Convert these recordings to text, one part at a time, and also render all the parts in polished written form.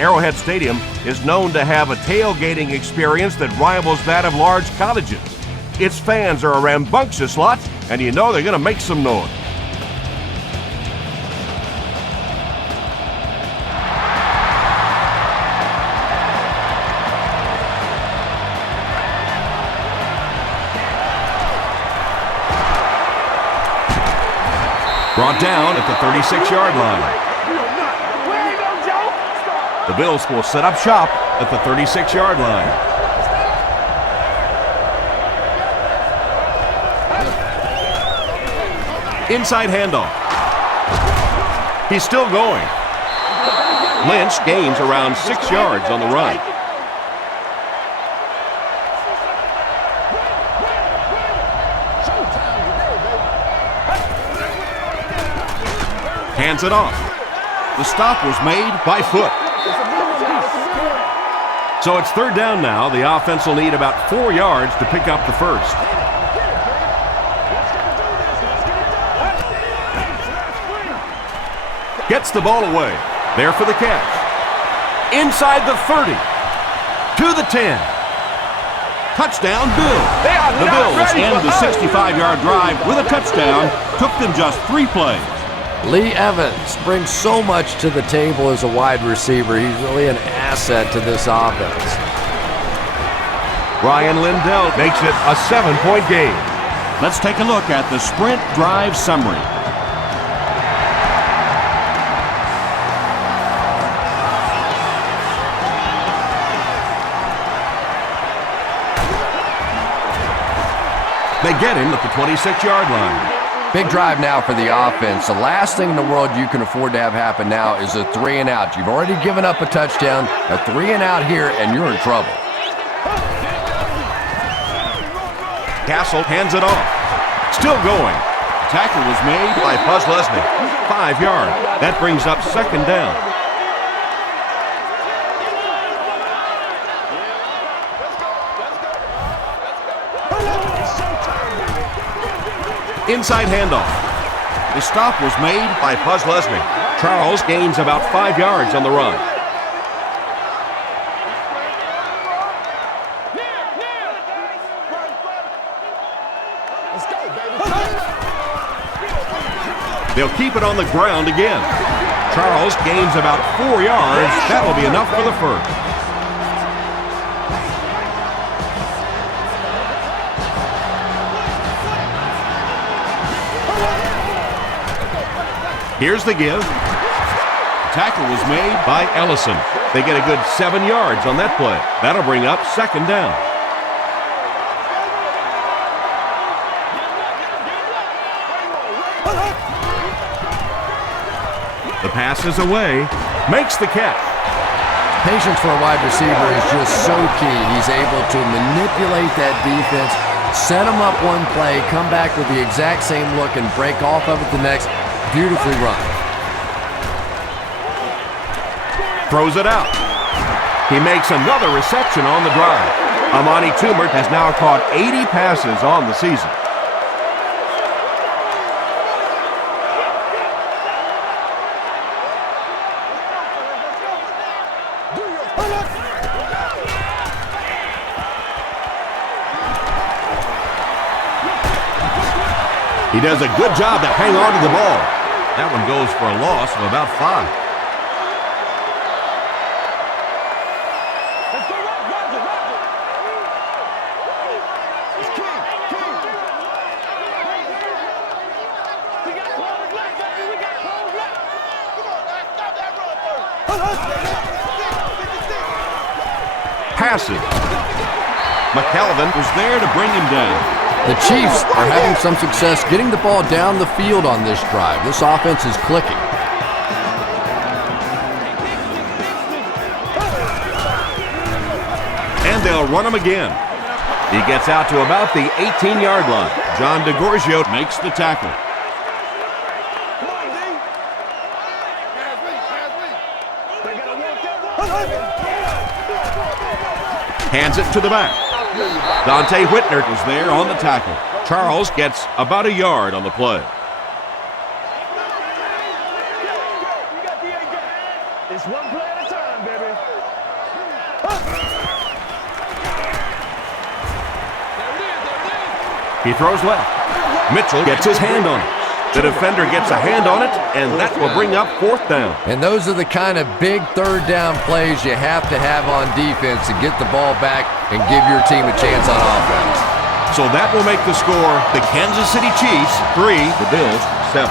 Arrowhead Stadium is known to have a tailgating experience that rivals that of large colleges. Its fans are a rambunctious lot, and you know they're going to make some noise. Brought down at the 36-yard line. The Bills will set up shop at the 36-yard line. Inside handoff. He's still going. Lynch gains around 6 yards on the run. Hands it off. The stop was made by foot. So it's third down now. The offense will need about 4 yards to pick up the first. Gets the ball away. There for the catch. Inside the 30. To the 10. Touchdown, Bill. The Bills end the 65-yard drive with a touchdown. Took them just 3 plays. Lee Evans brings so much to the table as a wide receiver. He's really an asset to this offense. Ryan Lindell makes it a 7-point game. Let's take a look at the sprint drive summary. They get him at the 26-yard line. Big drive now for the offense. The last thing in the world you can afford to have happen now is a 3-and-out. You've already given up a touchdown, a 3-and-out here, and you're in trouble. Castle hands it off. Still going. Tackle was made by Buzz Leslie. 5 yards. That brings up second down. Inside handoff. The stop was made by Buzz Leslie. Charles gains about 5 yards on the run. They'll keep it on the ground again. Charles gains about 4 yards. That will be enough for the first. Here's the give. Tackle was made by Ellison. They get a good 7 yards on that play. That'll bring up second down. The pass is away. Makes the catch. Patience for a wide receiver is just so key. He's able to manipulate that defense, set them up one play, come back with the exact same look, and break off of it the next. Beautifully run. Throws it out. He makes another reception on the drive. Amani Toomer has now caught 80 passes on the season. He does a good job to hang on to the ball. That one goes for a loss of about 5. Passes. McKelvin was there to bring him down. The Chiefs are having some success getting the ball down the field on this drive. This offense is clicking. And they'll run him again. He gets out to about the 18-yard line. John DeGorgio makes the tackle. Hands it to the back. Dante Whitner was there on the tackle. Charles gets about a yard on the play. It's one play at a time, baby. He throws left. Mitchell gets his hand on it. The defender gets a hand on it, and that will bring up 4th down. And those are the kind of big 3rd down plays you have to have on defense to get the ball back and give your team a chance on offense. So that will make the score the Kansas City Chiefs 3, the Bills 7.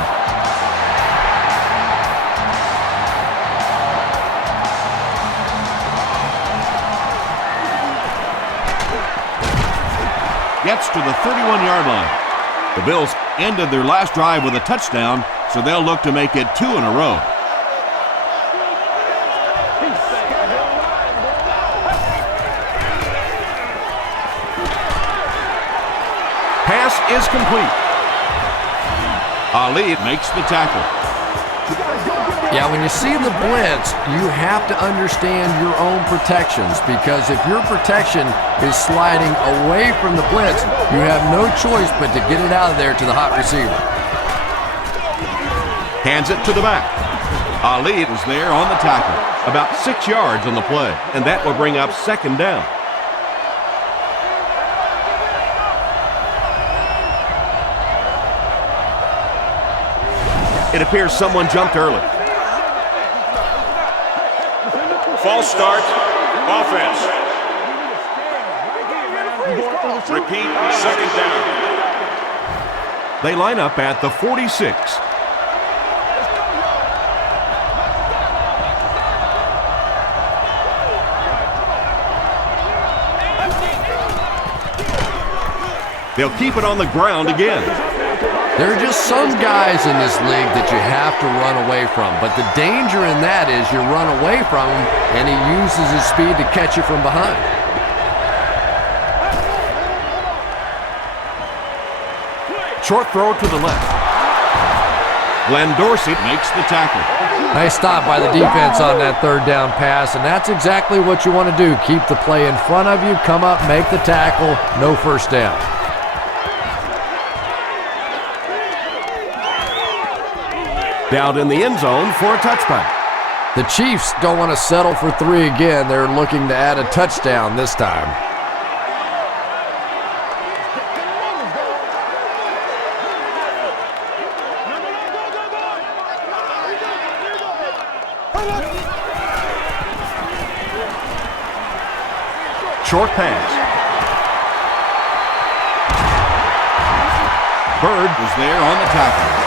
Gets to the 31-yard line. The Bills ended their last drive with a touchdown, so they'll look to make it 2 in a row. Pass is complete. Ali makes the tackle. Yeah, when you see the blitz, you have to understand your own protections, because if your protection is sliding away from the blitz, you have no choice but to get it out of there to the hot receiver. Hands it to the back. Ali was there on the tackle, about 6 yards on the play, and that will bring up 2nd down. It appears someone jumped early. False start, offense. Repeat, 2nd down. They line up at the 46. They'll keep it on the ground again. There are just some guys in this league that you have to run away from, but the danger in that is you run away from him and he uses his speed to catch you from behind. Short throw to the left. Glenn Dorsey makes the tackle. Nice stop by the defense on that 3rd down pass, and that's exactly what you want to do. Keep the play in front of you, come up, make the tackle, no 1st down. Down in the end zone for a touchback. The Chiefs don't want to settle for 3 again. They're looking to add a touchdown this time. Short pass. Bird was there on the tackle.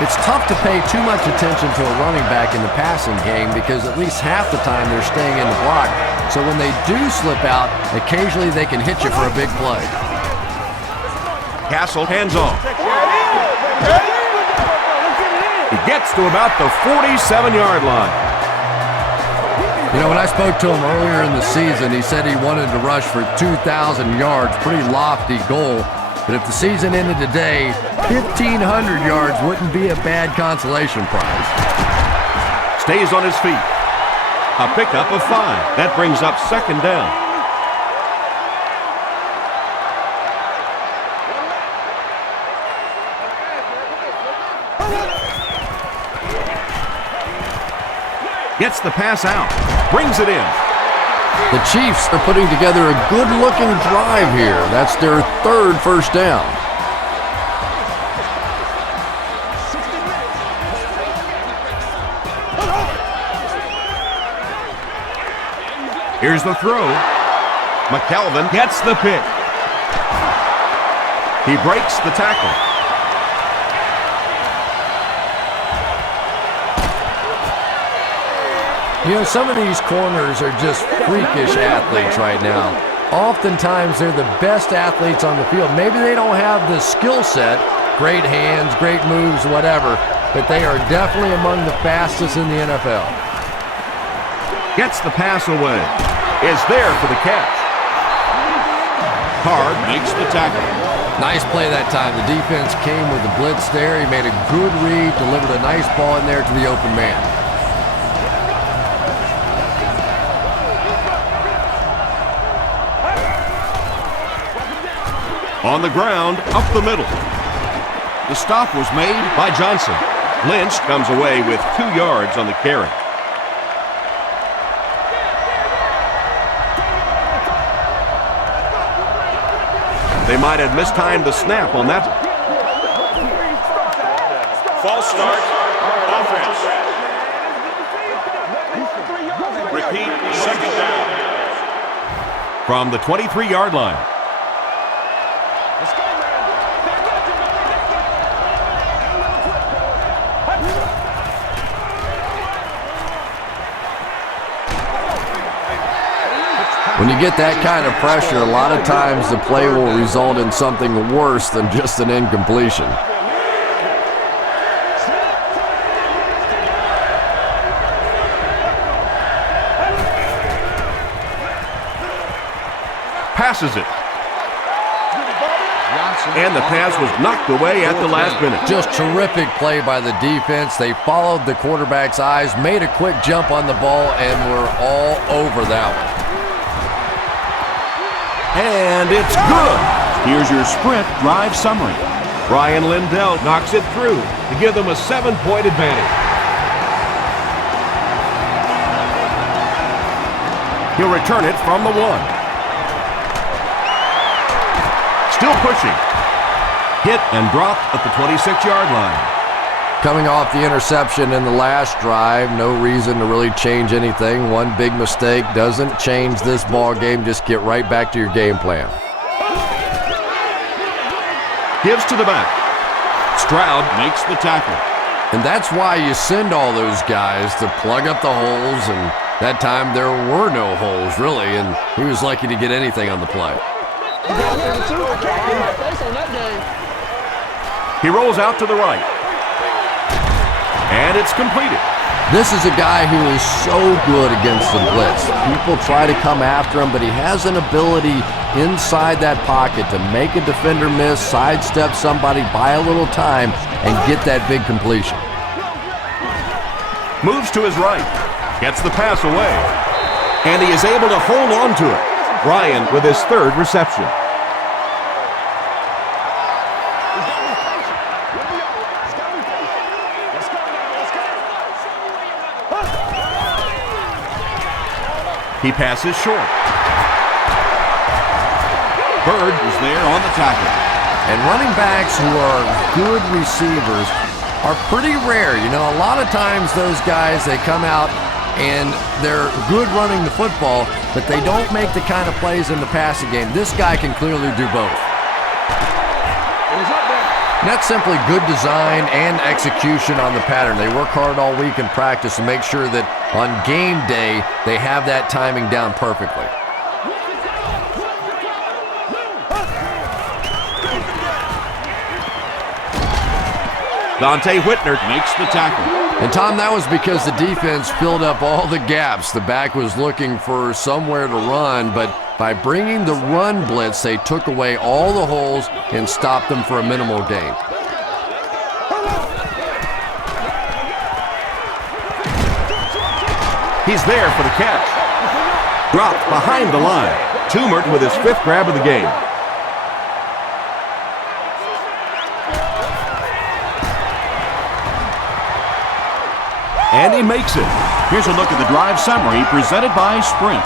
It's tough to pay too much attention to a running back in the passing game because at least half the time they're staying in the block. So when they do slip out, occasionally they can hit you for a big play. Castle hands off. He gets to about the 47-yard line. You know, when I spoke to him earlier in the season, he said he wanted to rush for 2,000 yards, pretty lofty goal. But if the season ended today, 1,500 yards wouldn't be a bad consolation prize. Stays on his feet. A pickup of 5. That brings up 2nd down. Gets the pass out. Brings it in. The Chiefs are putting together a good-looking drive here. That's their 3rd 1st down. Here's the throw. McKelvin gets the pick. He breaks the tackle. You know, some of these corners are just freakish athletes right now. Oftentimes, they're the best athletes on the field. Maybe they don't have the skill set, great hands, great moves, whatever, but they are definitely among the fastest in the NFL. Gets the pass away. Is there for the catch. Card makes the tackle. Nice play that time. The defense came with the blitz there. He made a good read, delivered a nice ball in there to the open man. On the ground, up the middle. The stop was made by Johnson. Lynch comes away with 2 yards on the carry. They might have mistimed the snap on that. False start. Offense. Repeat, second down. From the 23-yard line. When you get that kind of pressure, a lot of times the play will result in something worse than just an incompletion. Passes it. And the pass was knocked away at the last minute. Just terrific play by the defense. They followed the quarterback's eyes, made a quick jump on the ball, and were all over that one. And it's good. Here's your sprint drive summary. Ryan Lindell knocks it through to give them a 7-point advantage. He'll return it from the 1. Still pushing. Hit and dropped at the 26-yard line. Coming off the interception in the last drive, no reason to really change anything. One big mistake doesn't change this ball game. Just get right back to your game plan. Gives to the back. Stroud makes the tackle. And that's why you send all those guys to plug up the holes, and that time there were no holes, really, and he was lucky to get anything on the play. He rolls out to the right. And it's completed. This is a guy who is so good against the blitz. People try to come after him, but he has an ability inside that pocket to make a defender miss, sidestep somebody, buy a little time, and get that big completion. Moves to his right. Gets the pass away. And he is able to hold on to it. Ryan with his 3rd reception. He passes short. Bird is there on the tackle. And running backs who are good receivers are pretty rare. You know, a lot of times those guys, they come out and they're good running the football, but they don't make the kind of plays in the passing game. This guy can clearly do both. And that's simply good design and execution on the pattern. They work hard all week in practice to make sure that on game day, they have that timing down perfectly. Dante Whitner makes the tackle. And Tom, that was because the defense filled up all the gaps. The back was looking for somewhere to run, but by bringing the run blitz, they took away all the holes and stopped them for a minimal gain. He's there for the catch. Dropped behind the line. Tumert with his 5th grab of the game. And he makes it. Here's a look at the drive summary presented by Sprint.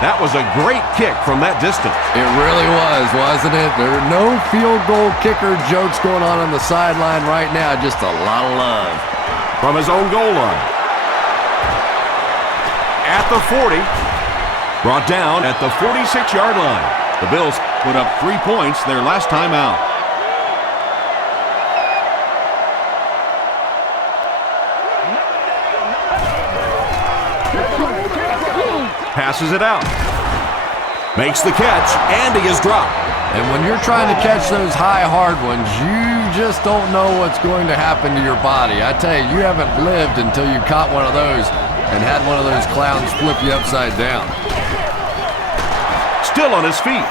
That was a great kick from that distance. It really was, wasn't it? There are no field goal kicker jokes going on the sideline right now. Just a lot of love. From his own goal line. At the 40. Brought down at the 46-yard line. The Bills put up 3 points their last time out. Passes it out. Makes the catch, and he is dropped. And when you're trying to catch those high, hard ones, you just don't know what's going to happen to your body. I tell you, you haven't lived until you caught one of those and had one of those clowns flip you upside down. Still on his feet.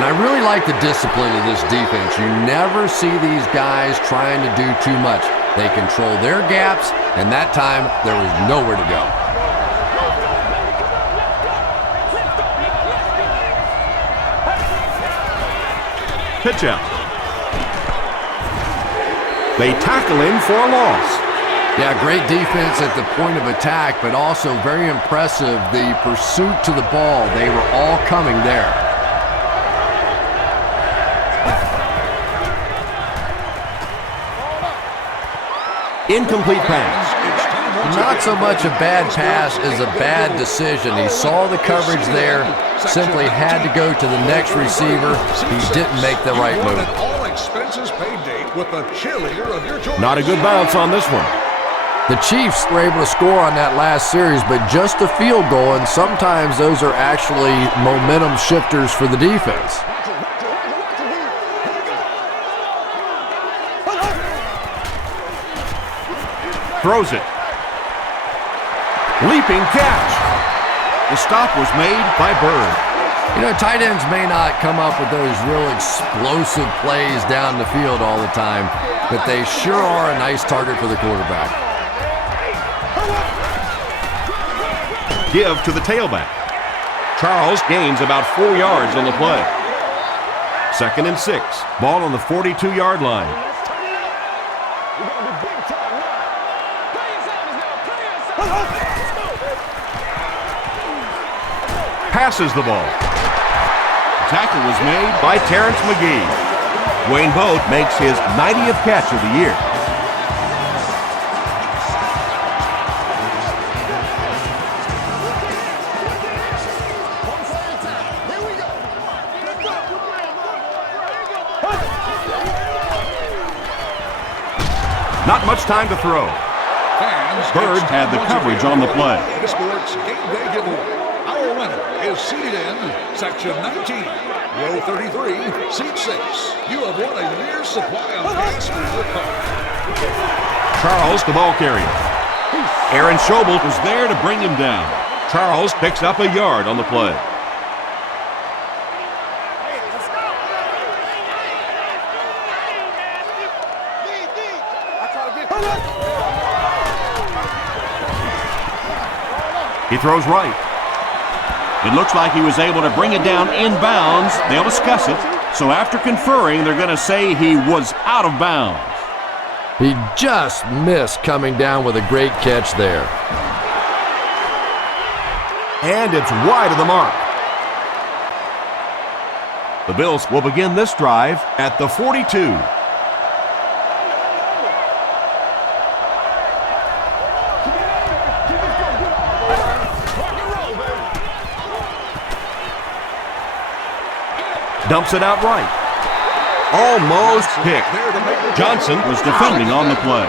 And I really like the discipline of this defense. You never see these guys trying to do too much. They control their gaps, and that time there was nowhere to go. Pitch out. They tackle him for a loss. Yeah, great defense at the point of attack, but also very impressive the pursuit to the ball. They were all coming there. Incomplete pass. Not so much a bad pass as a bad decision. He saw the coverage there, simply had to go to the next receiver. He didn't make the right move. Not a good bounce on this one. The Chiefs were able to score on that last series, but just a field goal, and sometimes those are actually momentum shifters for the defense. Throws it. Leaping catch. The stop was made by Bird. You know, tight ends may not come up with those real explosive plays down the field all the time, but they sure are a nice target for the quarterback. Give to the tailback. Charles gains about 4 yards on the play. 2nd and 6. Ball on the 42-yard line. Passes the ball. Tackle was made by Terrence McGee. Wayne Boat makes his 90th catch of the year. Not much time to throw. Bird had the coverage on the play. Our winner is seated in Section 19, Row 33, Seat 6. You have won a year's supply of gas for your car. Charles, the ball carrier. Aaron Schobel Was there to bring him down. Charles picks up a yard on the play. He throws right. It looks like he was able to bring it down inbounds. They'll discuss it. So after conferring, they're going to say he was out of bounds. He just missed coming down with a great catch there. And it's wide of the mark. The Bills will begin this drive at the 42. Dumps it out right. Almost picked. Johnson was defending on the play.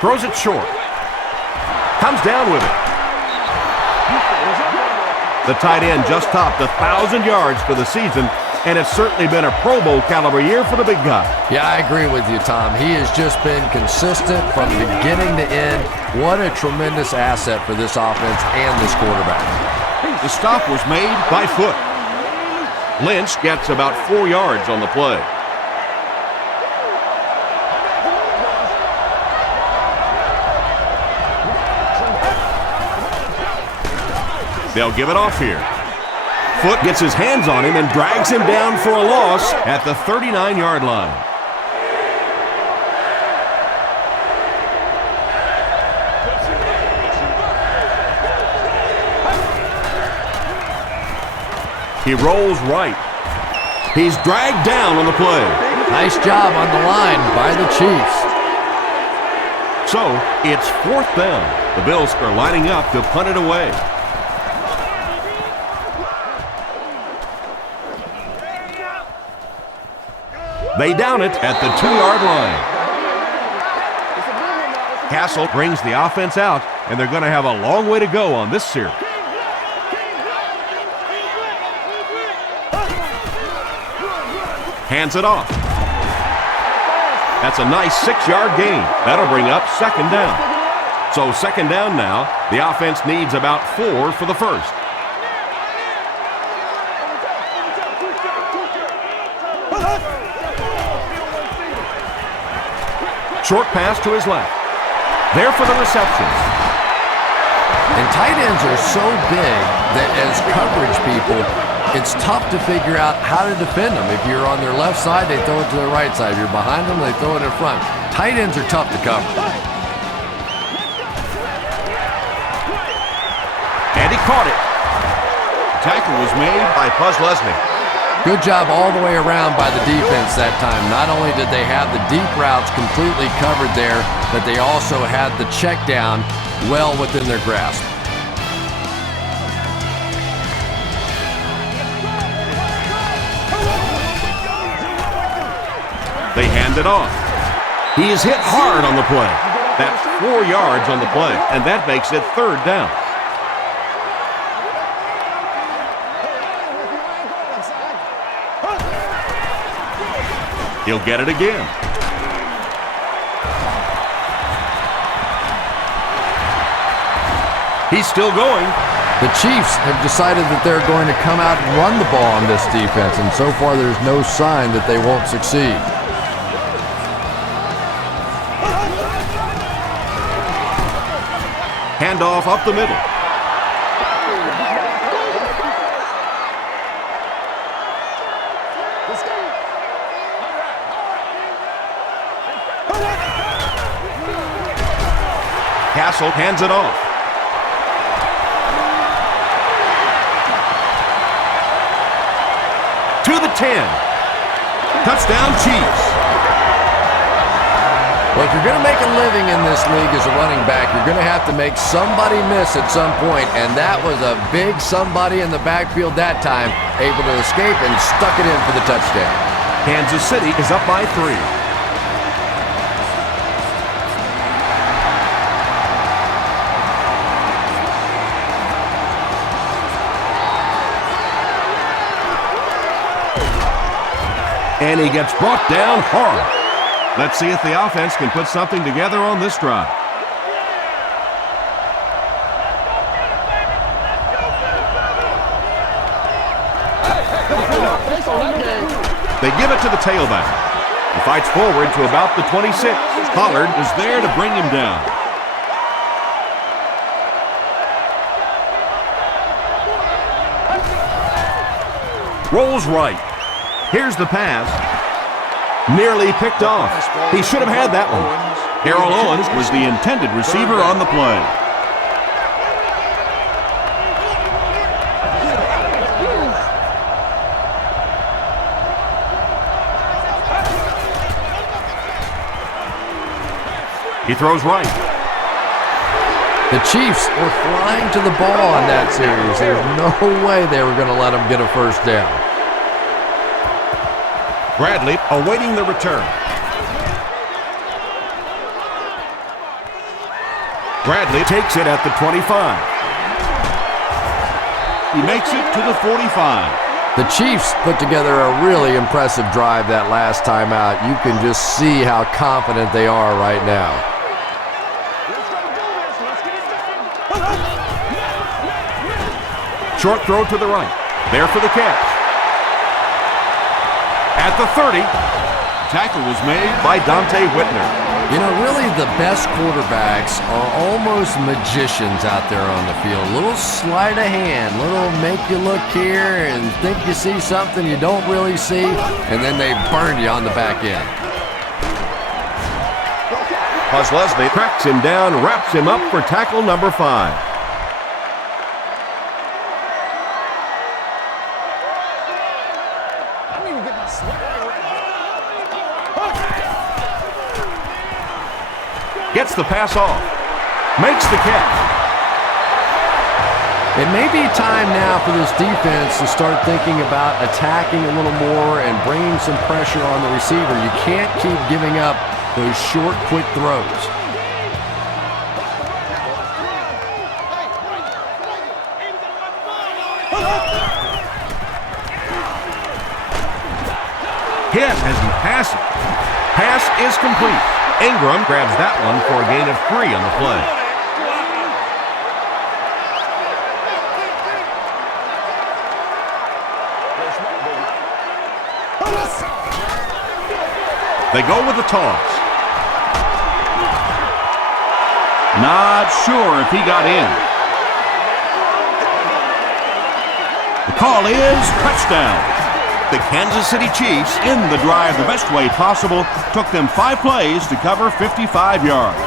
Throws it short. Comes down with it. The tight end just topped 1,000 yards for the season, and it's certainly been a Pro Bowl caliber year for the big guy. Yeah, I agree with you, Tom. He has just been consistent from beginning to end. What a tremendous asset for this offense and this quarterback. The stop was made by foot. Lynch gets about 4 yards on the play. They'll give it off here. Foot gets his hands on him and drags him down for a loss at the 39-yard line. He rolls right. He's dragged down on the play. Nice job on the line by the Chiefs. So it's 4th down. The Bills are lining up to punt it away. They down it at the 2-yard line. Castle brings the offense out, and they're going to have a long way to go on this series. Hands it off. That's a nice 6-yard gain. That'll bring up 2nd down. So 2nd down now. The offense needs about 4 for the first. Short pass to his left. There for the reception. And tight ends are so big that as coverage people, it's tough to figure out how to defend them. If you're on their left side, they throw it to their right side. If you're behind them, they throw it in front. Tight ends are tough to cover. caught it. Tackle was made By Buzz Leslie. Good job all the way around by the defense that time. Not only did they have the deep routes completely covered there, but they also had the check down well within their grasp. They hand it off. He is hit hard on the play. That's 4 yards on the play, and that makes it 3rd down. He'll get it again. He's still going. The Chiefs have decided that they're going to come out and run the ball on this defense, and so far there's no sign that they won't succeed. Handoff up the middle. Castle hands it off. To the 10. Touchdown, Chiefs. Well, if you're going to make a living in this league as a running back, you're going to have to make somebody miss at some point, and that was a big somebody in the backfield that time, able to escape and stuck it in for the touchdown. Kansas City is up by 3. And he gets brought down hard. Let's see if the offense can put something together on this drive. They give it to the tailback. He fights forward to about the 26. Pollard is there to bring him down. Rolls right. Here's the pass. Nearly picked off. He should have had that one. Harold Owens was the intended receiver on the play. He throws right. The Chiefs were flying to the ball in that series. There's no way they were going to let them get a first down. Bradley awaiting the return. Bradley takes it at the 25. He makes it to the 45. The Chiefs put together a really impressive drive that last time out. You can just see how confident they are right now. Short throw to the right. There for the catch. At the 30. Tackle was made By Dante Whitner. You know, really the best quarterbacks are almost magicians out there on the field. Little sleight of hand, little make you look here and think you see something you don't really see, and then they burn you on the back end. Buzz Leslie cracks him down, wraps him up for tackle number 5. Gets the pass off. Makes the catch. It may be time now for this defense to start thinking about attacking a little more and bringing some pressure on the receiver. You can't keep giving up those short, quick throws. Hit as he passes. Pass is complete. Ingram grabs that one for a gain of 3 on the play. They go with the toss. Not sure if he got in. The call is touchdown. The Kansas City Chiefs In the drive the best way possible, took them 5 plays to cover 55 yards.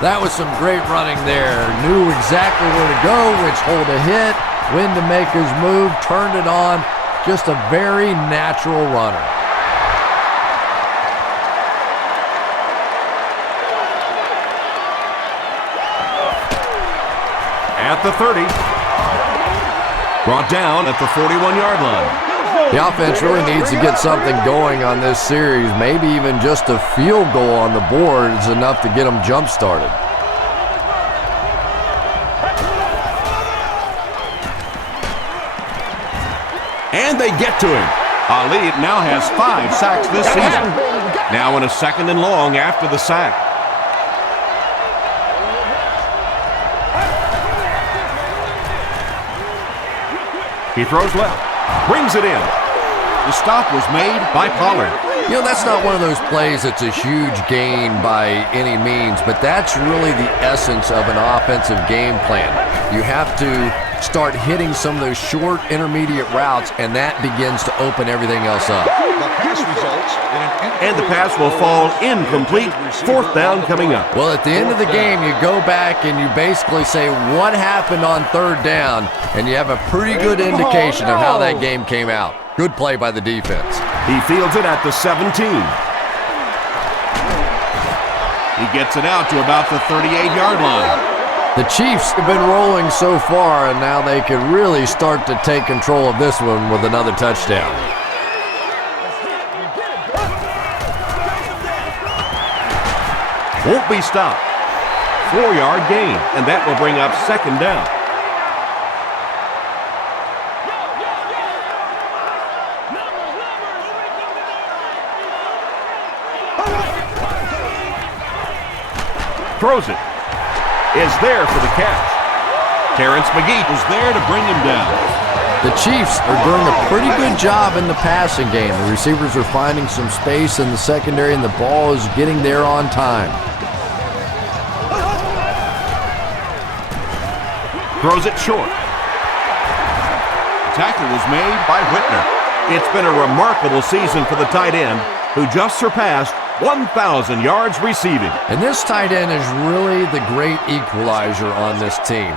That was some great running there. Knew exactly where to go, which hole to hit, when to make his move, turned it on. Just a very natural runner. At the 30. Brought down at the 41-yard line. The offense really needs to get something going on this series. Maybe even just a field goal on the board is enough to get them jump-started. And they get to him. Ali now has 5 sacks this season. Now in a 2nd and long after the sack. He throws left. Brings it in. The stop was made by Pollard. You know, that's not one of those plays that's a huge gain by any means, but that's really the essence of an offensive game plan. You have to start hitting some of those short, intermediate routes, and that begins to open everything else up. The pass results in an And the pass will fall incomplete. 4th down coming up. Well, at the end of the game, you go back and you basically say, what happened on 3rd down? And you have a pretty good indication of how that game came out. Good play by the defense. He fields it at the 17. He gets it out to about the 38-yard line. The Chiefs have been rolling so far, and now they can really start to take control of this one with another touchdown. Won't be stopped. 4-yard gain, and that will bring up 2nd down. Throws it. Is there for the catch. Terrence McGee is there to bring him down. The Chiefs are doing a pretty good job in the passing game. The receivers are finding some space in the secondary, and the ball is getting there on time. Throws it short. Tackle was made by Whitner. It's been a remarkable season for the tight end, who just surpassed 1,000 yards receiving. And this tight end is really the great equalizer on this team.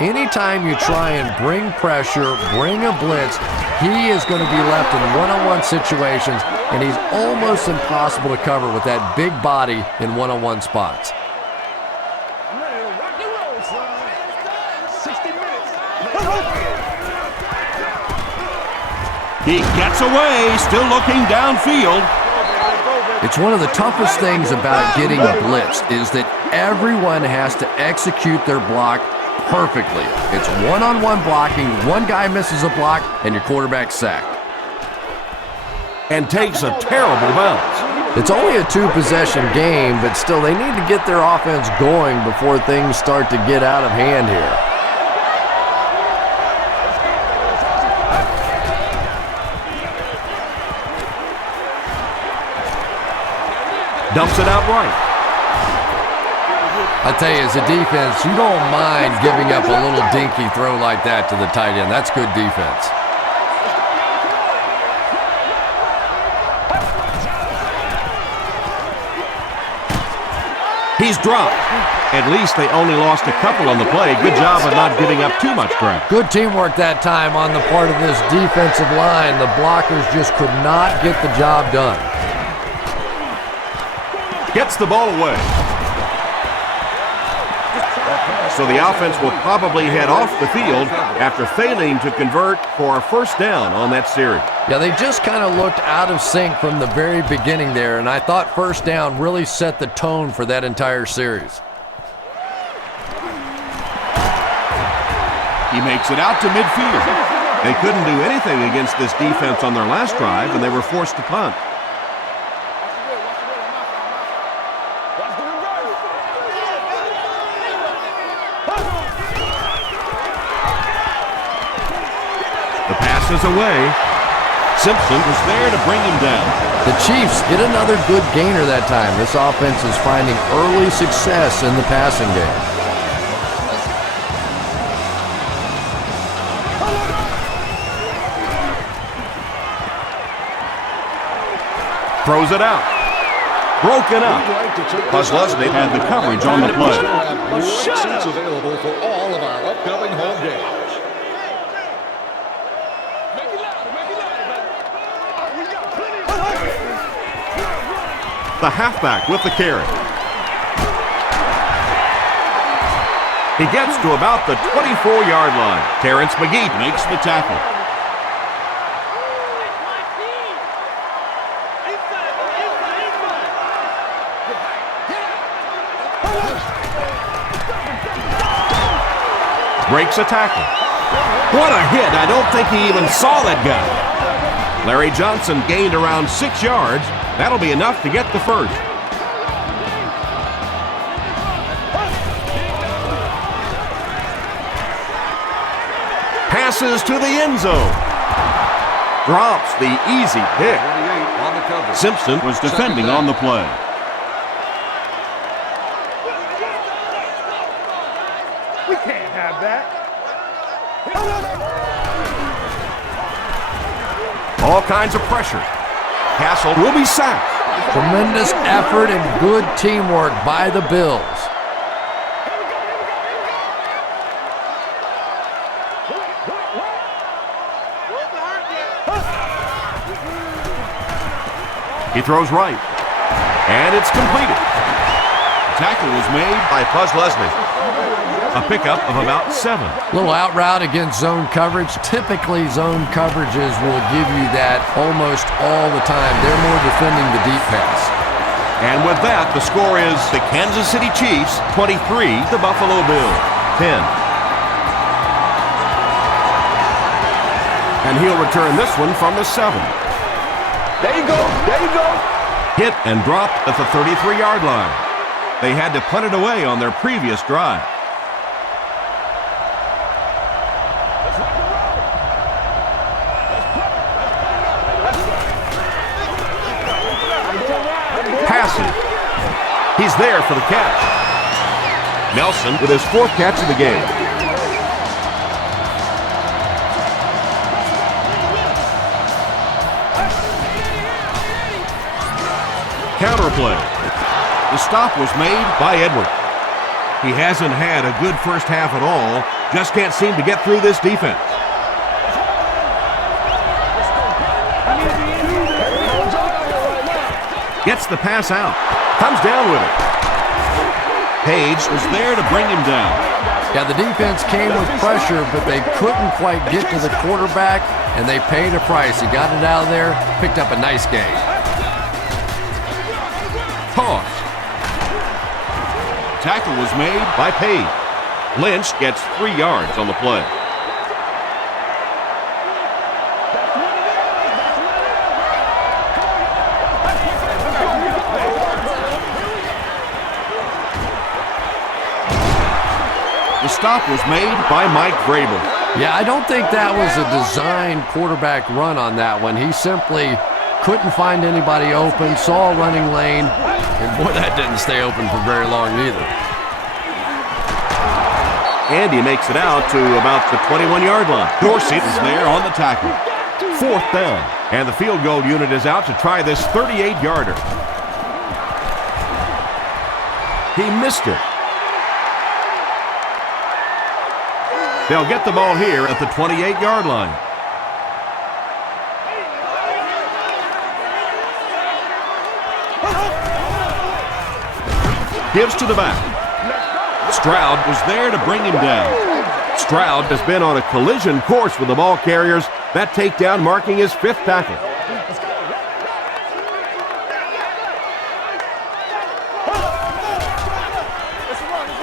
Anytime you try and bring pressure, bring a blitz, he is going to be left in one-on-one situations, and he's almost impossible to cover with that big body in one-on-one spots. He gets away, still looking downfield. It's one of the toughest things about getting blitzed is that everyone has to execute their block perfectly. It's one-on-one blocking, one guy misses a block, and your quarterback's sacked. And takes a terrible bounce. It's only a 2-possession game, but still they need to get their offense going before things start to get out of hand here. Dumps it out right. I tell you, as a defense, you don't mind giving up a little dinky throw like that to the tight end. That's good defense. He's dropped. At least they only lost a couple on the play. Good job of not giving up too much ground. Good teamwork that time on the part of this defensive line. The blockers just could not get the job done. Gets the ball away. So the offense will probably head off the field after failing to convert for a 1st down on that series. Yeah, they just kind of looked out of sync from the very beginning there, and I thought 1st down really set the tone for that entire series. He makes it out to midfield. They couldn't do anything against this defense on their last drive, and they were forced to punt. The pass is away. Simpson was there to bring him down. The Chiefs get another good gainer that time. This offense is finding early success in the passing game. Throws it out. Broken up. Leslie had the coverage on the play. Seats available for all of our upcoming home games. The halfback with the carry. He gets to about the 24-yard line. Terrence McGee Makes the tackle. breaks a tackle. What a hit. I don't think he even saw that guy. Larry Johnson gained around 6 yards. That'll be enough to get the first. Passes to the end zone. Drops the easy pick. Simpson was defending on the play. We can't have that. All kinds of pressure. Castle will be sacked. Tremendous effort and good teamwork by the Bills. He throws right. And it's completed. The tackle was made By Buzz Leslie. A pickup of about 7. Little out route against zone coverage. Typically, zone coverages will give you that almost all the time. They're more defending the deep pass. And with that, the score is the Kansas City Chiefs 23, the Buffalo Bills 10. And he'll return this one from the 7. There you go. There you go. Hit and dropped at the 33-yard line. They had to punt it away on their previous drive. Passing. He's there for the catch. Nelson with his 4th catch of the game. Counter play. The stop was made by Edward. He hasn't had a good first half at all. Just can't seem to get through this defense. Gets the pass out. Comes down with it. Page was there to bring him down. Yeah, the defense came with pressure, but they couldn't quite get to the quarterback, and they paid a price. He got it out of there, picked up a nice gain. Toss. Tackle was made. By Page. Lynch gets 3 yards on the play. The stop was made By Mike Vrabel. Yeah, I don't think that was a designed quarterback run on that one. He simply couldn't find anybody open, saw a running lane, and boy, that didn't stay open for very long either. And he makes it out to about the 21-yard line. Dorsey is there on the tackle. 4th down. And the field goal unit is out to try this 38-yarder. He missed it. They'll get the ball here at the 28-yard line. Gives to the back. Stroud was there to bring him down. Stroud has been on a collision course with the ball carriers. That takedown marking his 5th tackle.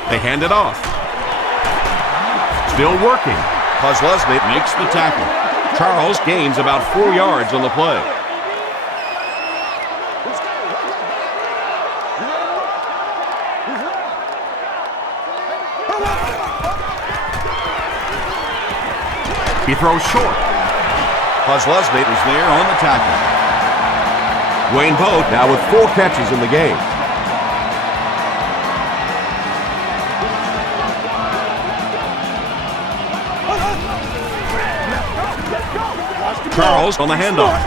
They hand it off. Still working. Buzz Leslie Makes the tackle. Charles gains about 4 yards on the play. He throws short. Buzz Leslie was there on the tackle. Wayne Boat now with 4 catches in the game. Charles on the handoff.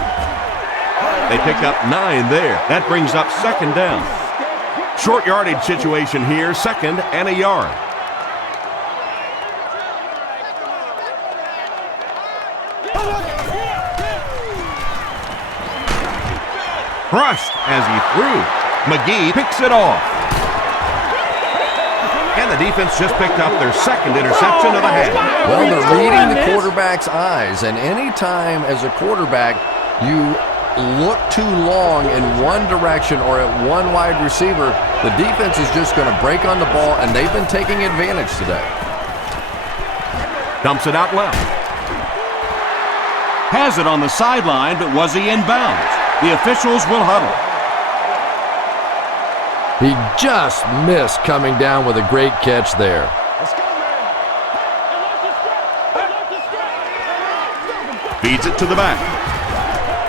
They pick up 9 there. That brings up second down. Short yardage situation here, 2nd and a yard. Crushed as he threw. McGee picks it off. And the defense just picked up their 2nd interception of the half. Well, they're reading the quarterback's eyes, and any time as a quarterback you look too long in one direction or at one wide receiver, the defense is just going to break on the ball, and they've been taking advantage today. Dumps it out left. Has it on the sideline, but was he in bounds? The officials will huddle. He just missed coming down with a great catch there. Feeds it to the back.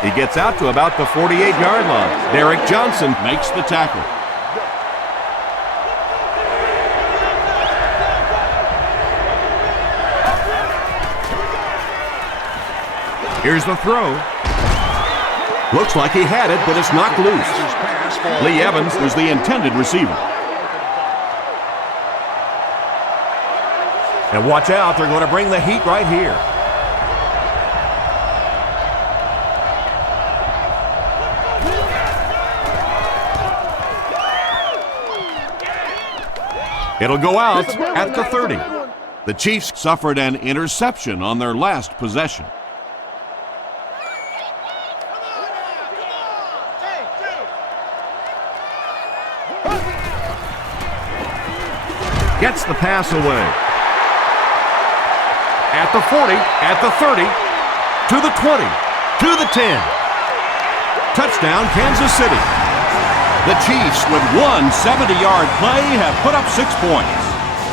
He gets out to about the 48-yard line. Derek Johnson Makes the tackle. Here's the throw. Looks like he had it, but it's knocked loose. Lee Evans Was the intended receiver. And watch out, they're going to bring the heat right here. It'll go out at the 30. The Chiefs suffered an interception on their last possession. Gets the pass away. At the 40, at the 30, to the 20, to the 10. Touchdown, Kansas City. The Chiefs, with one 70-yard play, have put up 6 points.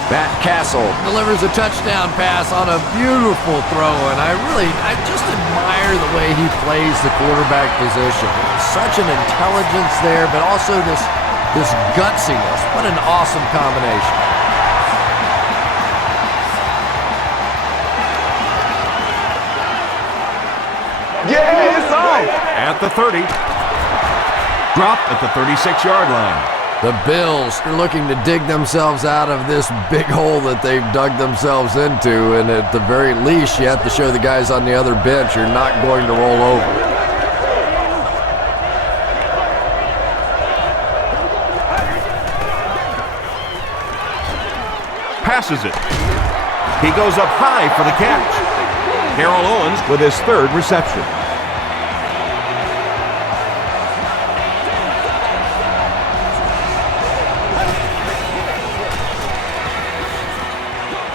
Matt Castle delivers a touchdown pass on a beautiful throw, and I just admire the way he plays the quarterback position. Such an intelligence there, but also this gutsiness. What an awesome combination. Yeah, it's on. At the 30. Dropped at the 36-yard line. The Bills are looking to dig themselves out of this big hole that they've dug themselves into, and at the very least, you have to show the guys on the other bench you're not going to roll over. Passes it. He goes up high for the catch. Harold Owens with his 3rd reception.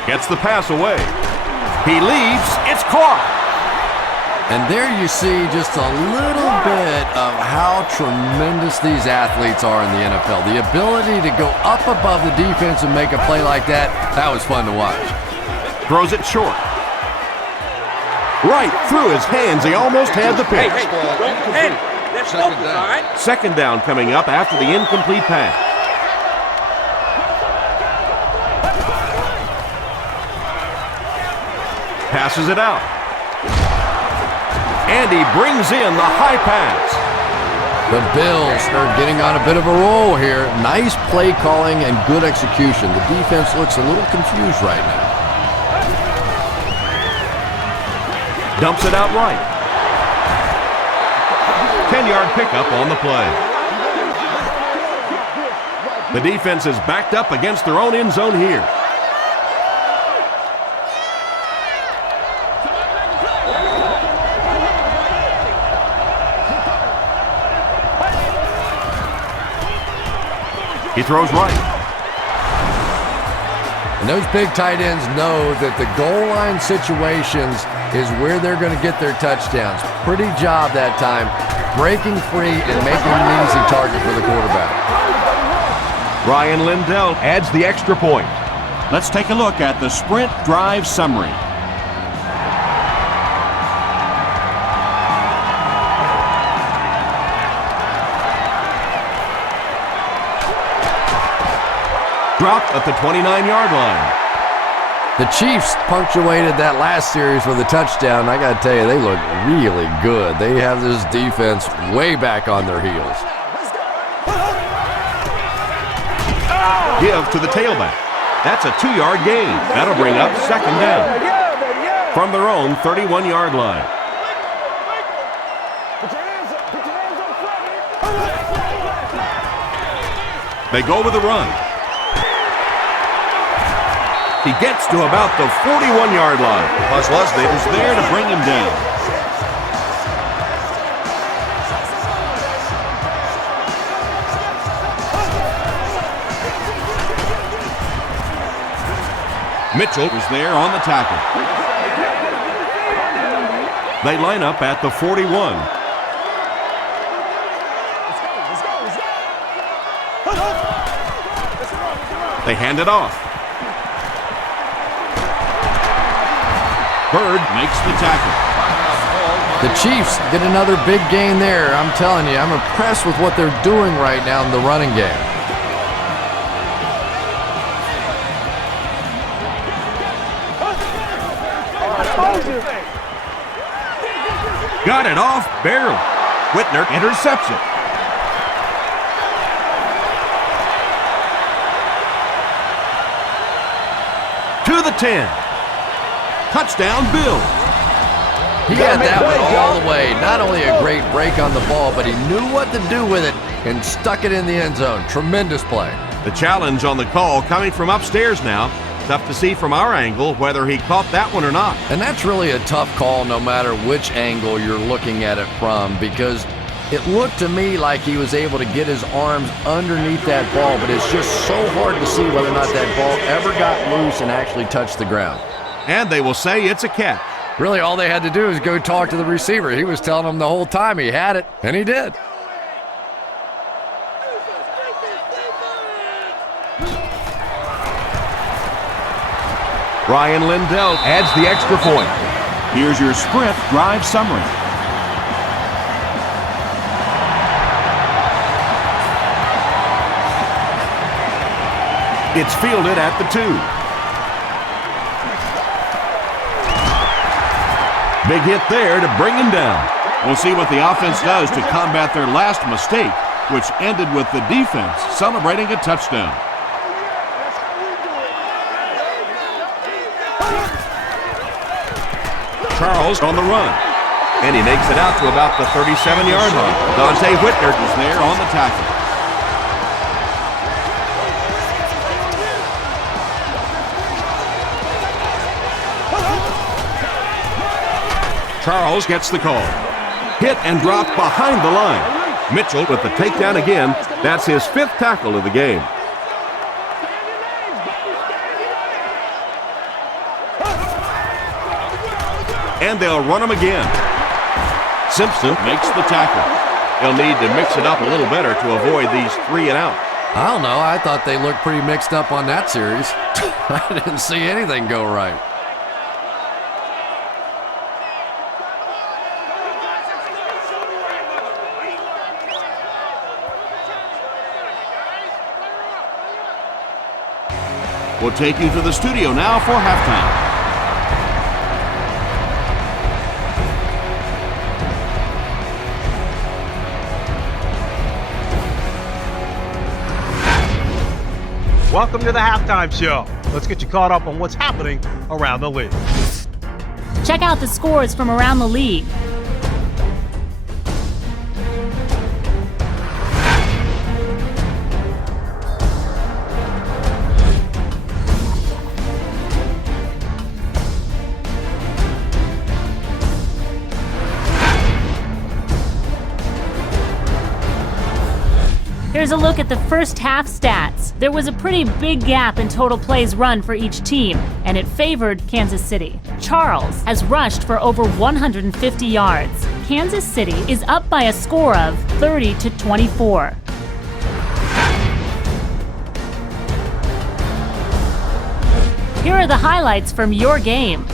Gets the pass away. He leaves. It's caught. And there you see just a little bit of how tremendous these athletes are in the NFL. The ability to go up above the defense and make a play like that was fun to watch. Throws it short. Right through his hands. He almost had the pick. Hey, let's focus, all right? 2nd down coming up after the incomplete pass. Passes it out. And he brings in the high pass. The Bills are getting on a bit of a roll here. Nice play calling and good execution. The defense looks a little confused right now. Dumps it out right. 10-yard pickup on the play. The defense is backed up against their own end zone here. He throws right. And those big tight ends know that the goal line situations is where they're going to get their touchdowns. Pretty job that time, breaking free and making an easy target for the quarterback. Ryan Lindell adds the extra point. Let's take a look at the sprint drive summary. Dropped at the 29-yard line. The Chiefs punctuated that last series with a touchdown. I got to tell you, they look really good. They have this defense way back on their heels. Give to the tailback. That's a 2-yard gain. That'll bring up second down from their own 31-yard line. They go with a run. He gets to about the 41-yard line. Plus Leslie is there to bring him down. Mitchell is there on the tackle. They line up at the 41. They hand it off. Bird makes the tackle. The Chiefs get another big gain there. I'm telling you, I'm impressed with what they're doing right now in the running game. Got it off, barely. Whitner intercepts it. To the 10. Touchdown, Bill. He had that one all the way. Not only a great break on the ball, but he knew what to do with it and stuck it in the end zone. Tremendous play. The challenge on the call coming from upstairs now. Tough to see from our angle whether he caught that one or not. And that's really a tough call no matter which angle you're looking at it from, because it looked to me like he was able to get his arms underneath that ball, but it's just so hard to see whether or not that ball ever got loose and actually touched the ground. And they will say it's a catch. Really, all they had to do is go talk to the receiver. He was telling them the whole time he had it, and he did. Ryan Lindell adds the extra point. Here's your sprint drive summary. It's fielded at the 2. Big hit there to bring him down. We'll see what the offense does to combat their last mistake, which ended with the defense celebrating a touchdown. Charles on the run. And he makes it out to about the 37-yard line. Dante Whitner is there on the tackle. Charles gets the call. Hit and dropped behind the line. Mitchell with the takedown again. That's his 5th tackle of the game. And they'll run him again. Simpson makes the tackle. They'll need to mix it up a little better to avoid these 3 and out. I don't know. I thought they looked pretty mixed up on that series. I didn't see anything go right. We'll take you to the studio now for halftime. Welcome to the Halftime Show. Let's get you caught up on what's happening around the league. Check out the scores from around the league. Here's a look at the first half stats. There was a pretty big gap in total plays run for each team, and it favored Kansas City. Charles has rushed for over 150 yards. Kansas City is up by a score of 30-24. Here are the highlights from your game.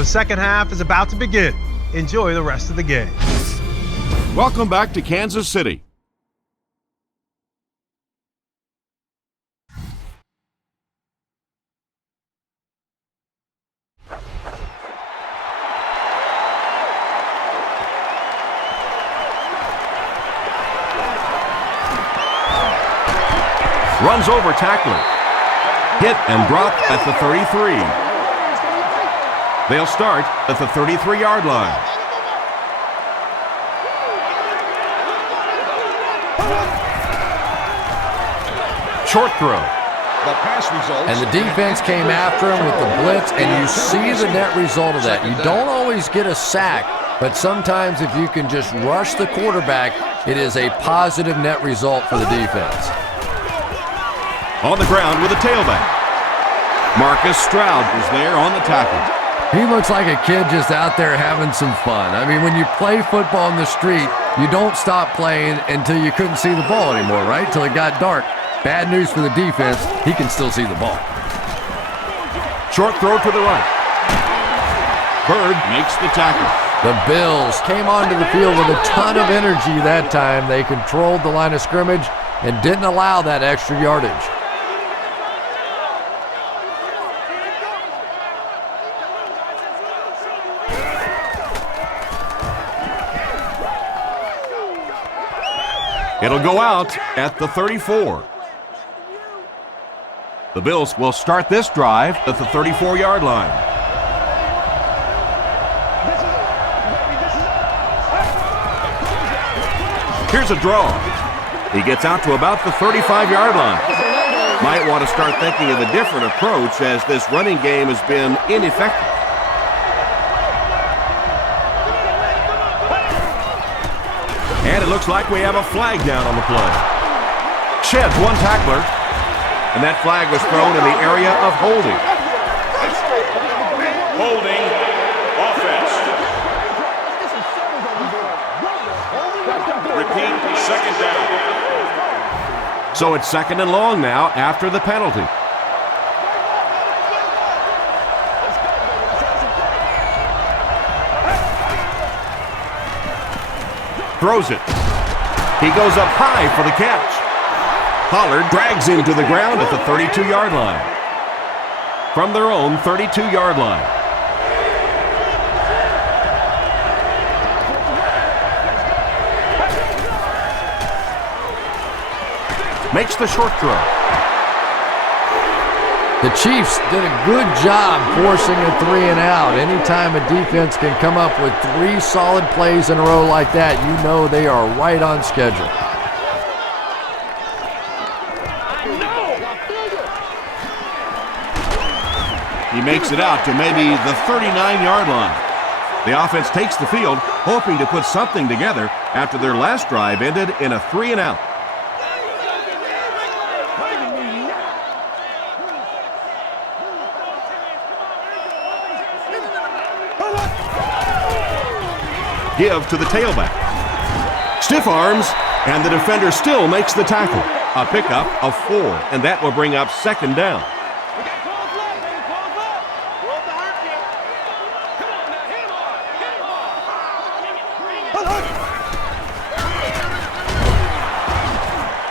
The second half is about to begin. Enjoy the rest of the game. Welcome back to Kansas City. Runs over tackler. Hit and dropped at the 33. They'll start at the 33-yard line. Short throw. The pass results. And the defense came after him with the blitz, and you see the net result of that. You don't always get a sack, but sometimes if you can just rush the quarterback, it is a positive net result for the defense. On the ground with a tailback. Marcus Stroud was there on the tackle. He looks like a kid just out there having some fun. I mean, when you play football in the street, you don't stop playing until you couldn't see the ball anymore, right? Until it got dark. Bad news for the defense, he can still see the ball. Short throw to the right. Bird makes the tackle. The Bills came onto the field with a ton of energy that time. They controlled the line of scrimmage and didn't allow that extra yardage. It'll go out at the 34. The Bills will start this drive at the 34-yard line. Here's a draw. He gets out to about the 35-yard line. Might want to start thinking of a different approach as this running game has been ineffective. And it looks like we have a flag down on the play. Sheds one tackler, and that flag was thrown in the area of holding. Holding. Offense. Repeat. Second down. So it's second and long now after the penalty. Throws it. He goes up high for the catch. Pollard drags him to the ground at the 32-yard line. From their own 32-yard line. Makes the short throw. The Chiefs did a good job forcing a 3-and-out. Anytime a defense can come up with 3 solid plays in a row like that, you know they are right on schedule. He makes it out to maybe the 39-yard line. The offense takes the field, hoping to put something together after their last drive ended in a 3-and-out. Give to the tailback. Stiff arms, and the defender still makes the tackle. A pickup of 4, and that will bring up second down.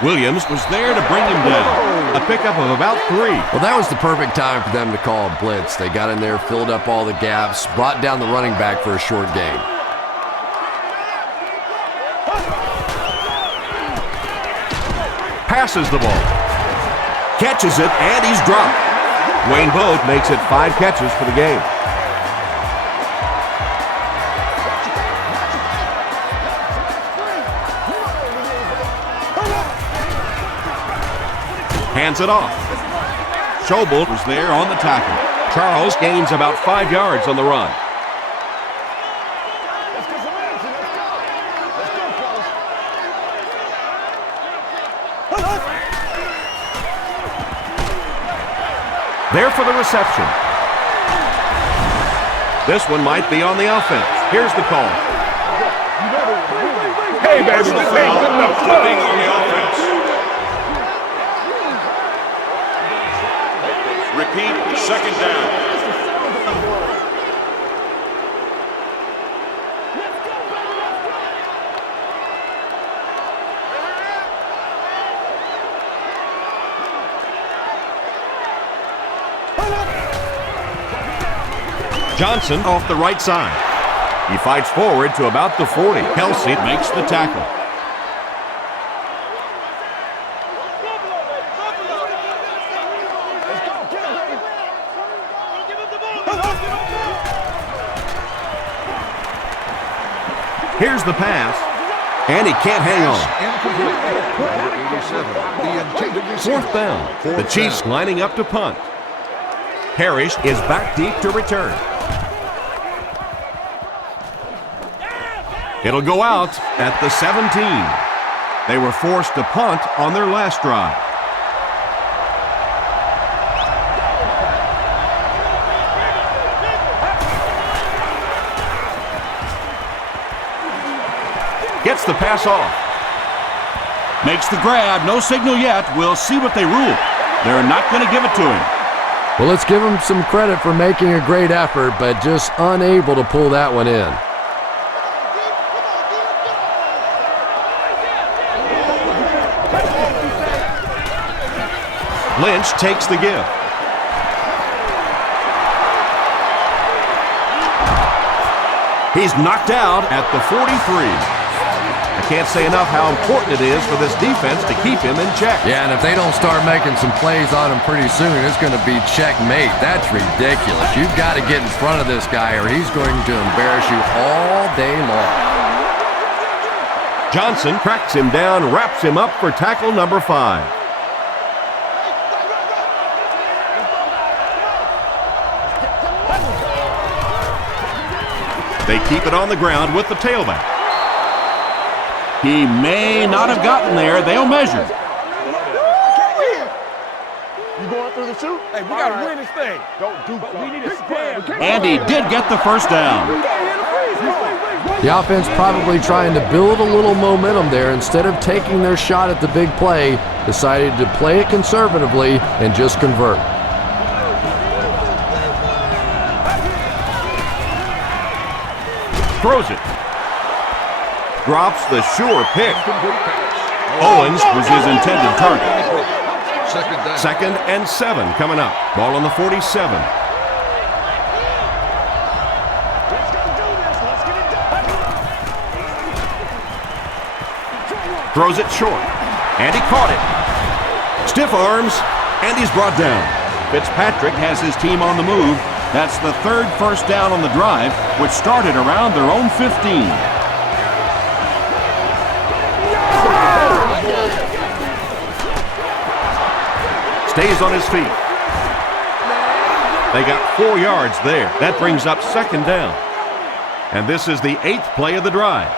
Williams was there to bring him down. A pickup of about 3. Well, that was the perfect time for them to call a blitz. They got in there, filled up all the gaps, brought down the running back for a short gain. Passes the ball. Catches it, and he's dropped. Wayne Boat makes it 5 catches for the game. Hands it off. Schobel was there on the tackle. Charles gains about 5 yards on the run. There for the reception. This one might be on the offense. Here's the call. Hey, baby, this ain't good enough. Flipping on the offense. Repeat, second down. Johnson off the right side. He fights forward to about the 40. Kelsey makes the tackle. Here's the pass, and he can't hang on. Fourth down. The Chiefs lining up to punt. Parrish is back deep to return. It'll go out at the 17. They were forced to punt on their last drive. Gets the pass off. Makes the grab. No signal yet. We'll see what they rule. They're not going to give it to him. Well, let's give him some credit for making a great effort, but just unable to pull that one in. Lynch takes the give. He's knocked out at the 43. I can't say enough how important it is for this defense to keep him in check. Yeah, and if they don't start making some plays on him pretty soon, it's going to be checkmate. That's ridiculous. You've got to get in front of this guy or he's going to embarrass you all day long. Johnson cracks him down, wraps him up for tackle number 5. They keep it on the ground with the tailback. He may not have gotten there. They'll measure. You going through the shoot? Hey, we got to win this thing. Don't do but we need a spam. And he did get the first down. The offense probably trying to build a little momentum there. Instead of taking their shot at the big play, decided to play it conservatively and just convert. Throws it. Drops the sure pick. Owens was his intended target. Second and 7 coming up. Ball on the 47. Throws it short. And he caught it. Stiff arms. And he's brought down. Fitzpatrick has his team on the move. That's the third first down on the drive, which started around their own 15. Stays on his feet. They got 4 yards there. That brings up second down. And this is the 8th play of the drive.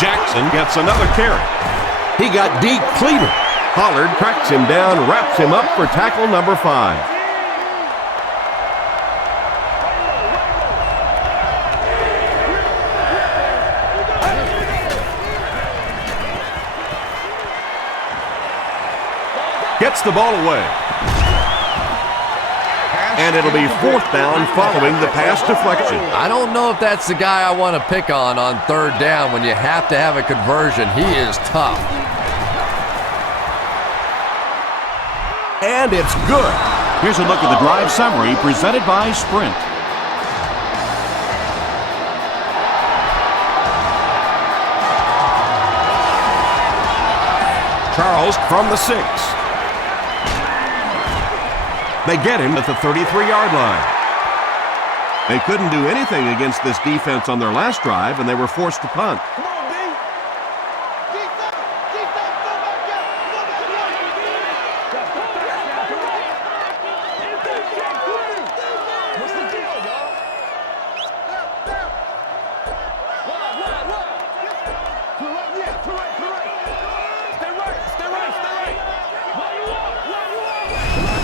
Jackson gets another carry. He got deep Cleaver. Pollard cracks him down, wraps him up for tackle number 5. Gets the ball away. And it'll be 4th down following the pass deflection. I don't know if that's the guy I want to pick on third down when you have to have a conversion. He is tough. And it's good. Here's a look at the drive summary presented by Sprint. Charles from the 6. They get him at the 33-yard line. They couldn't do anything against this defense on their last drive, and they were forced to punt.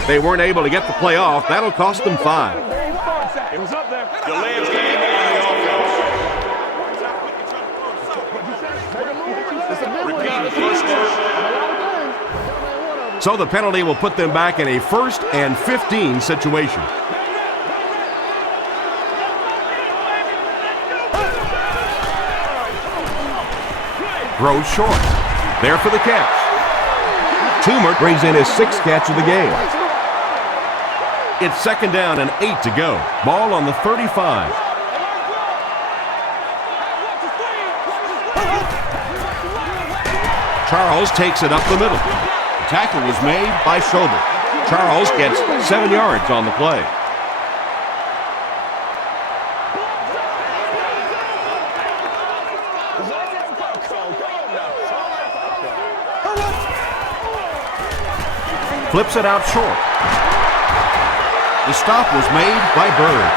They weren't able to get the play off. That'll cost them 5. It was up there. Delayed game on the offense. Repeat first down. So the penalty will put them back in a 1st and 15 situation. Throws short. There for the catch. Toomer brings in his 6th catch of the game. It's 2nd down and 8 to go. Ball on the 35. Charles takes it up the middle. The tackle was made by Schobel. Charles gets 7 yards on the play. Flips it out short. The stop was made by Bird.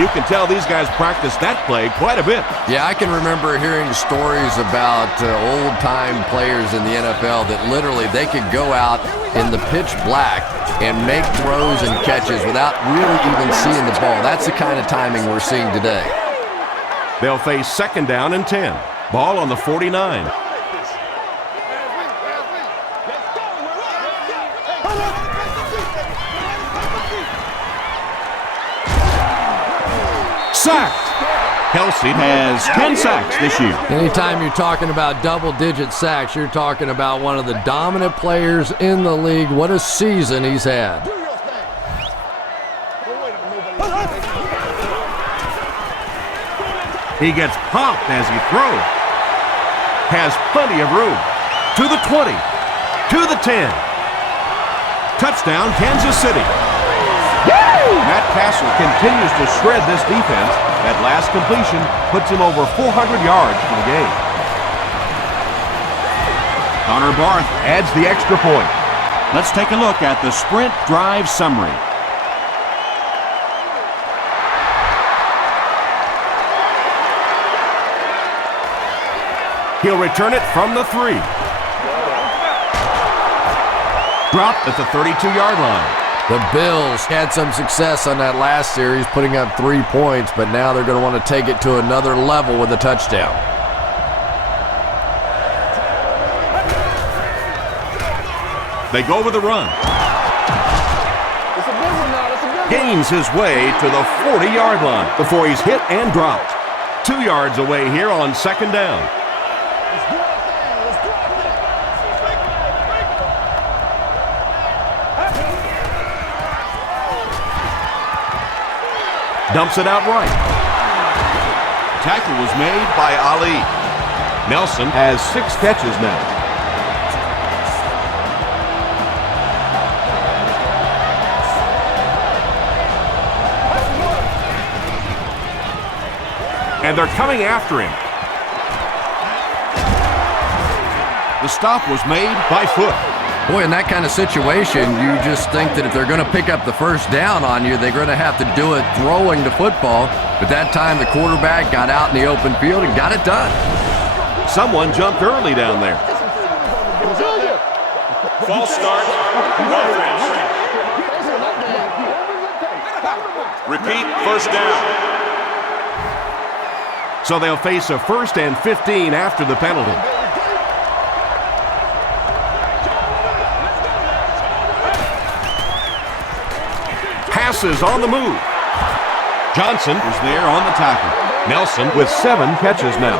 You can tell these guys practice that play quite a bit. Yeah, I can remember hearing stories about old-time players in the NFL that literally they could go out in the pitch black and make throws and catches without really even seeing the ball. That's the kind of timing we're seeing today. They'll face 2nd down and 10. Ball on the 49. Sacked. Kelsey has 10 sacks this year. Anytime you're talking about double-digit sacks, you're talking about one of the dominant players in the league. What a season he's had. He gets popped as he throws. Has plenty of room. To the 20. To the 10. Touchdown, Kansas City. Matt Castle continues to shred this defense. That last completion puts him over 400 yards for the game. Connor Barth adds the extra point. Let's take a look at the sprint drive summary. He'll return it from the 3. Dropped at the 32-yard line. The Bills had some success on that last series, putting up 3 points, but now they're going to want to take it to another level with a touchdown. They go with the run. Gains his way to the 40-yard line before he's hit and dropped. 2 yards away here on 2nd down. Dumps it out right. Tackle was made by Ali. Nelson has 6 catches now. And they're coming after him. The stop was made by foot. Boy, in that kind of situation, you just think that if they're going to pick up the first down on you, they're going to have to do it throwing the football. But that time, the quarterback got out in the open field and got it done. Someone jumped early down there. False start. Offense. Repeat, 1st down. So they'll face a 1st and 15 after the penalty. Passes on the move. Johnson was there on the tackle. Nelson with 7 catches now.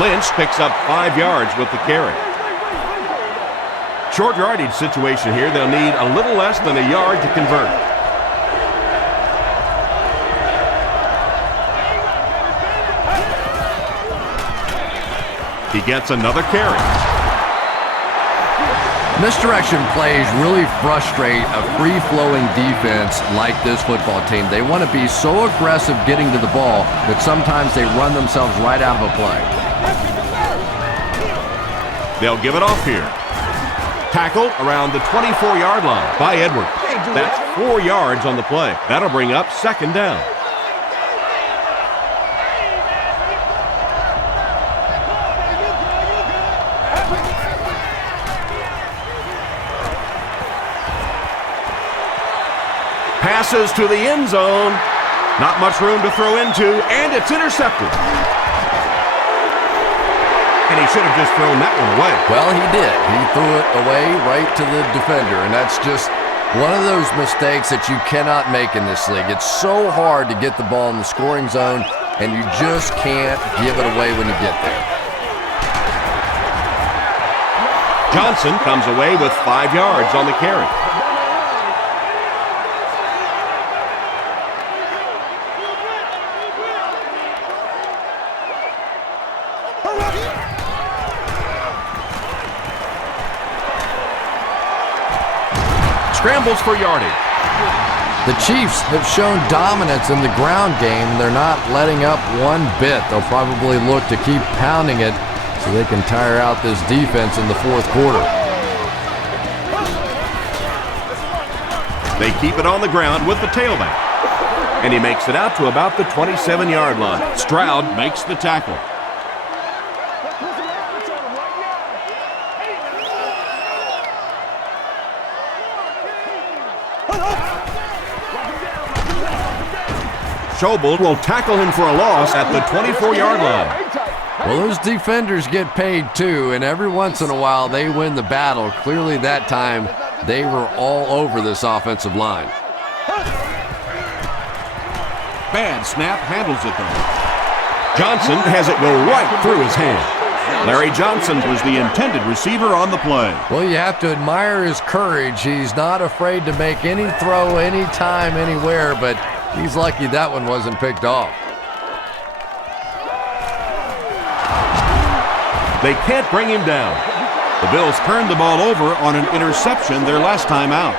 Lynch picks up 5 yards with the carry. Short yardage situation here. They'll need a little less than a yard to convert. He gets another carry. Misdirection plays really frustrate a free-flowing defense like this football team. They want to be so aggressive getting to the ball that sometimes they run themselves right out of a play. They'll give it off here. Tackle around the 24-yard line by Edwards. That's 4 yards on the play. That'll bring up 2nd down. Passes to the end zone. Not much room to throw into, and it's intercepted. And he should have just thrown that one away. Well, he did. He threw it away right to the defender, and that's just One of those mistakes that you cannot make in this league. It's so hard to get the ball in the scoring zone, and you just can't give it away when you get there. Johnson comes away with 5 yards on the carry. Scrambles for yardage. The Chiefs have shown dominance in the ground game. They're not letting up one bit. They'll probably look to keep pounding it so they can tire out this defense in the fourth quarter. They keep it on the ground with the tailback. And he makes it out to about the 27-yard line. Stroud makes the tackle. Schobel will tackle him for a loss at the 24-yard line. Well, those defenders get paid too, and every once in a while they win the battle. Clearly that time they were all over this offensive line. Bad snap, handles it though. Johnson has it go right through his hand. Larry Johnson was the intended receiver on the play. Well, you have to admire his courage. He's not afraid to make any throw, anytime, anywhere, but he's lucky that one wasn't picked off. They can't bring him down. The Bills turned the ball over on an interception their last time out.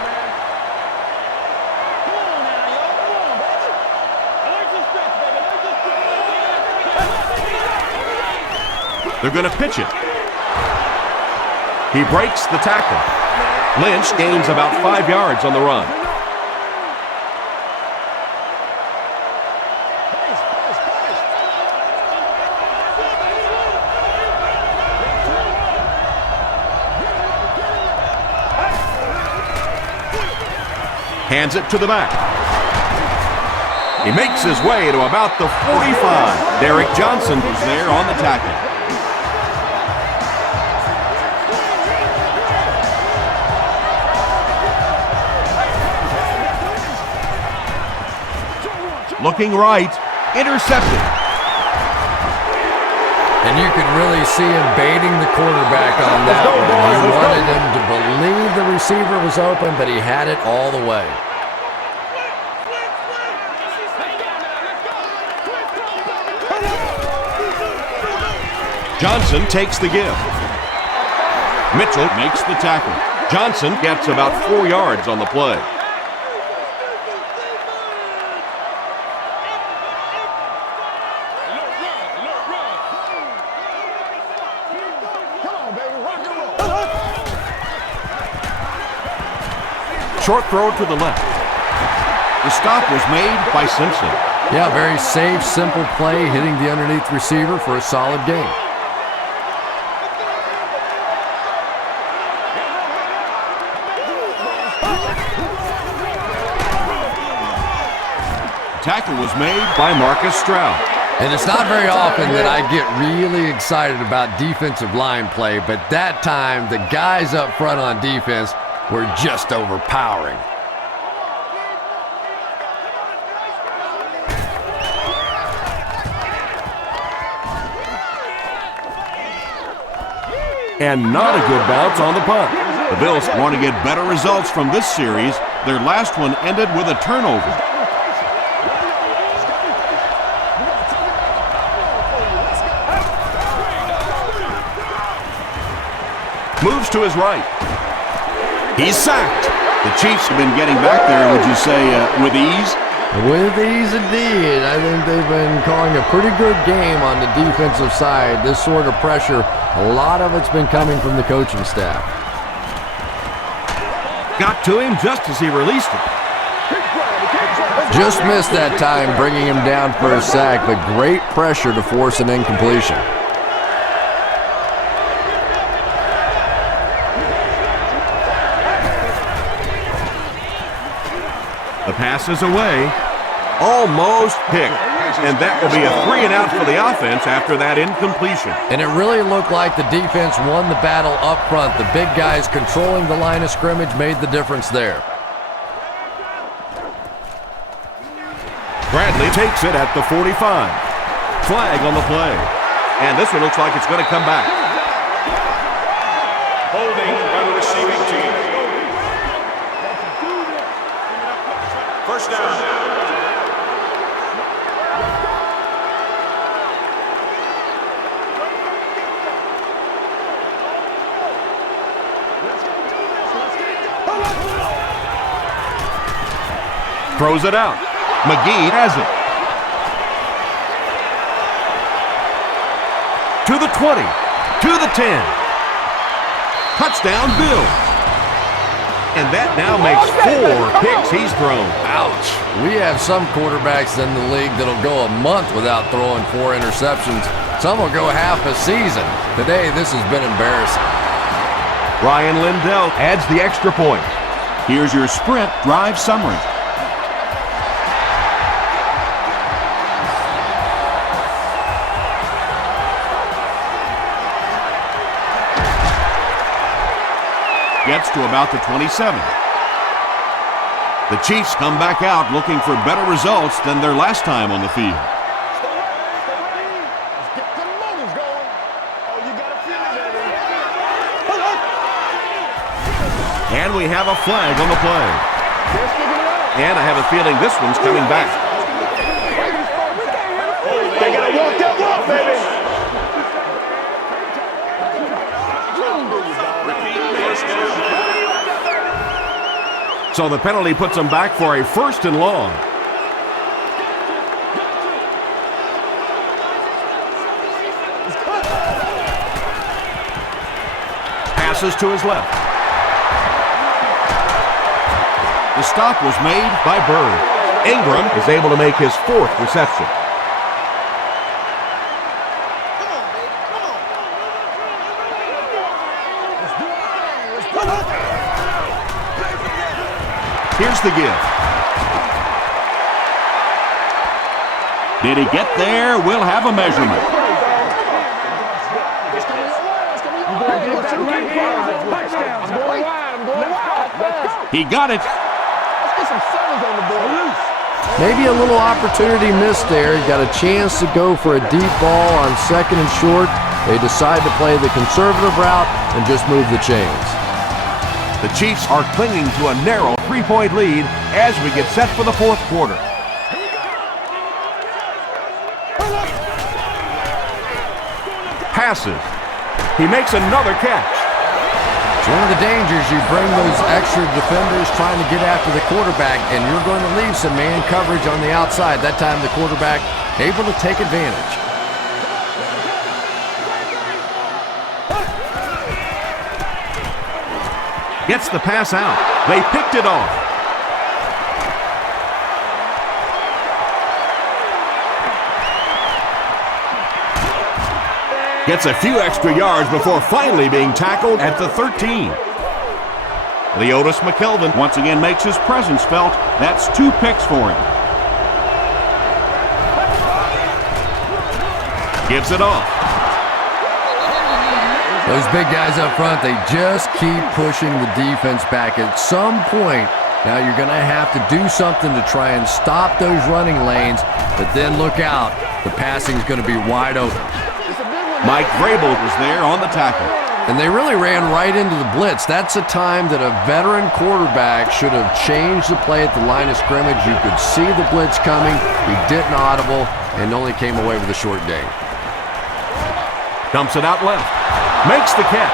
They're going to pitch it. He breaks the tackle. Lynch gains about 5 yards on the run. Hands it to the back. He makes his way to about the 45. Derek Johnson was there on the tackle. Looking right, intercepted. And you could really see him baiting the quarterback on that one. He wanted him to believe the receiver was open, but he had it all the way. Johnson takes the give. Mitchell makes the tackle. Johnson gets about 4 yards on the play. Short throw to the left. The stop was made by Simpson. Yeah, very safe, simple play, hitting the underneath receiver for a solid gain. Tackle was made by Marcus Stroud. And it's not very often that I get really excited about defensive line play, but that time the guys up front on defense were just overpowering. And not a good bounce on the punt. The Bills want to get better results from this series. Their last one ended with a turnover. Moves to his right. He's sacked. The Chiefs have been getting back there, would you say, with ease? With ease indeed. I think they've been calling a pretty good game on the defensive side. This sort of pressure, a lot of it's been coming from the coaching staff. Got to him just as he released it. Just missed that time, bringing him down for a sack, but great pressure to force an incompletion. The pass is away. Almost picked. And that will be a 3-and-out for the offense after that incompletion. And it really looked like the defense won the battle up front. The big guys controlling the line of scrimmage made the difference there. Bradley takes it at the 45. Flag on the play. And this one looks like it's going to come back. Holding by the receiving team. First down. Throws it out. McGee has it. To the 20. To the 10. Touchdown, Bill. And that now makes 4 picks he's thrown. Ouch. We have some quarterbacks in the league that'll go a month without throwing 4 interceptions. Some will go half a season. Today, this has been embarrassing. Ryan Lindell adds the extra point. Here's your Sprint drive summary. Gets to about the 27. The Chiefs come back out looking for better results than their last time on the field. And we have a flag on the play. And I have a feeling this one's coming back. They gotta walk that walk, baby. So the penalty puts them back for a 1st and long. Passes to his left. The stop was made by Bird. Ingram is able to make his 4th reception. Here's the give. Did he get there? We'll have a measurement. He got it. Maybe a little opportunity missed there. He got a chance to go for a deep ball on 2nd and short. They decide to play the conservative route and just move the chains. The Chiefs are clinging to a narrow 3-point lead as we get set for the 4th quarter. Passes. He makes another catch. It's one of the dangers. You bring those extra defenders trying to get after the quarterback, and you're going to leave some man coverage on the outside. That time the quarterback able to take advantage. Gets the pass out. They picked it off. Gets a few extra yards before finally being tackled at the 13. Leotis McKelvin once again makes his presence felt. That's 2 picks for him. Gives it off. Those big guys up front, they just keep pushing the defense back. At some point, now you're going to have to do something to try and stop those running lanes, but then look out. The passing's going to be wide open. Mike Vrabel was there on the tackle. And they really ran right into the blitz. That's a time that a veteran quarterback should have changed the play at the line of scrimmage. You could see the blitz coming. He didn't audible and only came away with a short gain. Dumps it out left. Makes the catch.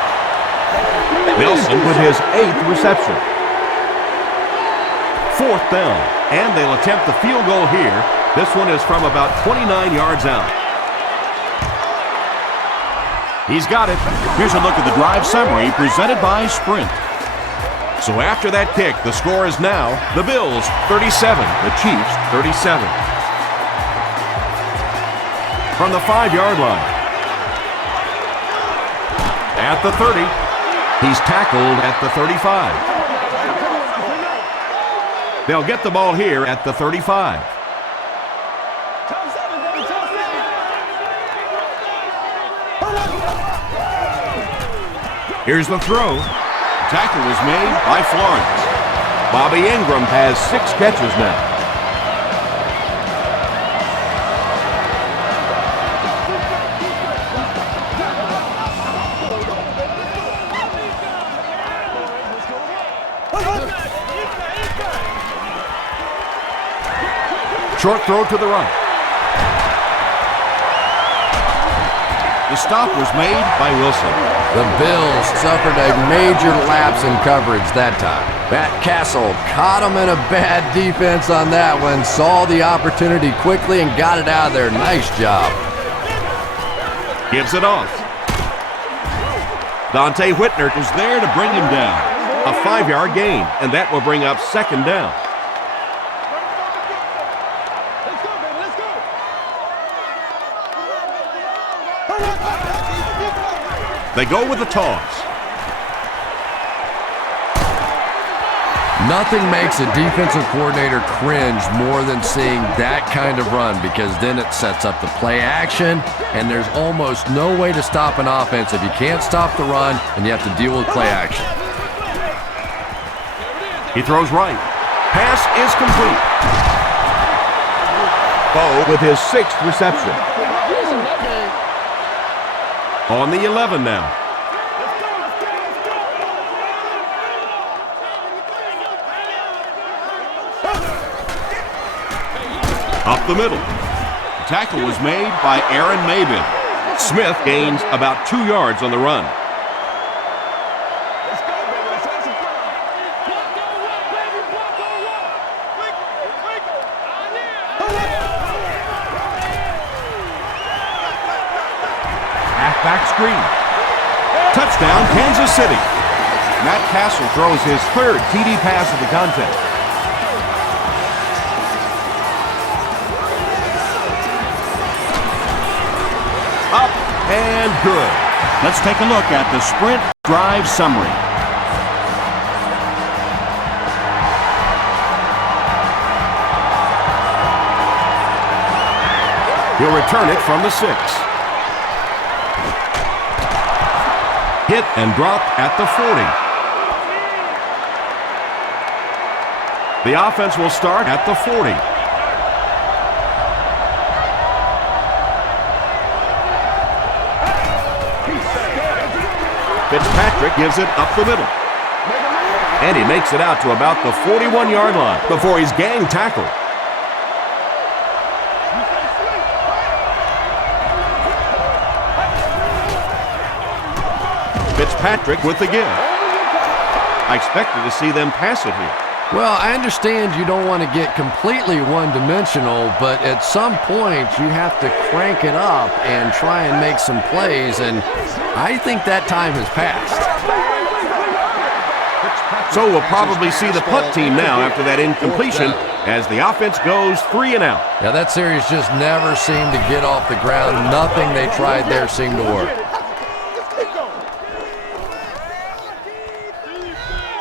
Wilson with his 8th reception. 4th down. And they'll attempt the field goal here. This one is from about 29 yards out. He's got it. Here's a look at the drive summary presented by Sprint. So after that kick, the score is now the Bills 37, the Chiefs 37. From the 5-yard line. At the 30. He's tackled at the 35. They'll get the ball here at the 35. Here's the throw. Tackle was made by Florence. Bobby Ingram has 6 catches now. Short throw to the right. The stop was made by Wilson. The Bills suffered a major lapse in coverage that time. Matt Castle caught him in a bad defense on that one, saw the opportunity quickly and got it out of there. Nice job. Gives it off. Dante Whitner is there to bring him down. A 5-yard gain, and that will bring up second down. They go with the toss. Nothing makes a defensive coordinator cringe more than seeing that kind of run, because then it sets up the play action, and there's almost no way to stop an offense if you can't stop the run and you have to deal with play action. He throws right. Pass is complete. Bo with his 6th reception. On the 11 now. Up the middle. The tackle was made by Aaron Mabin. Smith gains about 2 yards on the run. Halfback screen. Touchdown, Kansas City. Matt Castle throws his 3rd TD pass of the contest. Up and good. Let's take a look at the sprint drive summary. He'll return it from the 6. Hit and dropped at the 40. The offense will start at the 40. Fitzpatrick gives it up the middle. And he makes it out to about the 41-yard line before he's gang tackled. Fitzpatrick with the give. I expected to see them pass it here. Well, I understand you don't want to get completely one-dimensional, but at some point you have to crank it up and try and make some plays, and I think that time has passed. So we'll probably see the punt team now after that incompletion as the offense goes 3 and out. Yeah, that series just never seemed to get off the ground. Nothing they tried there seemed to work.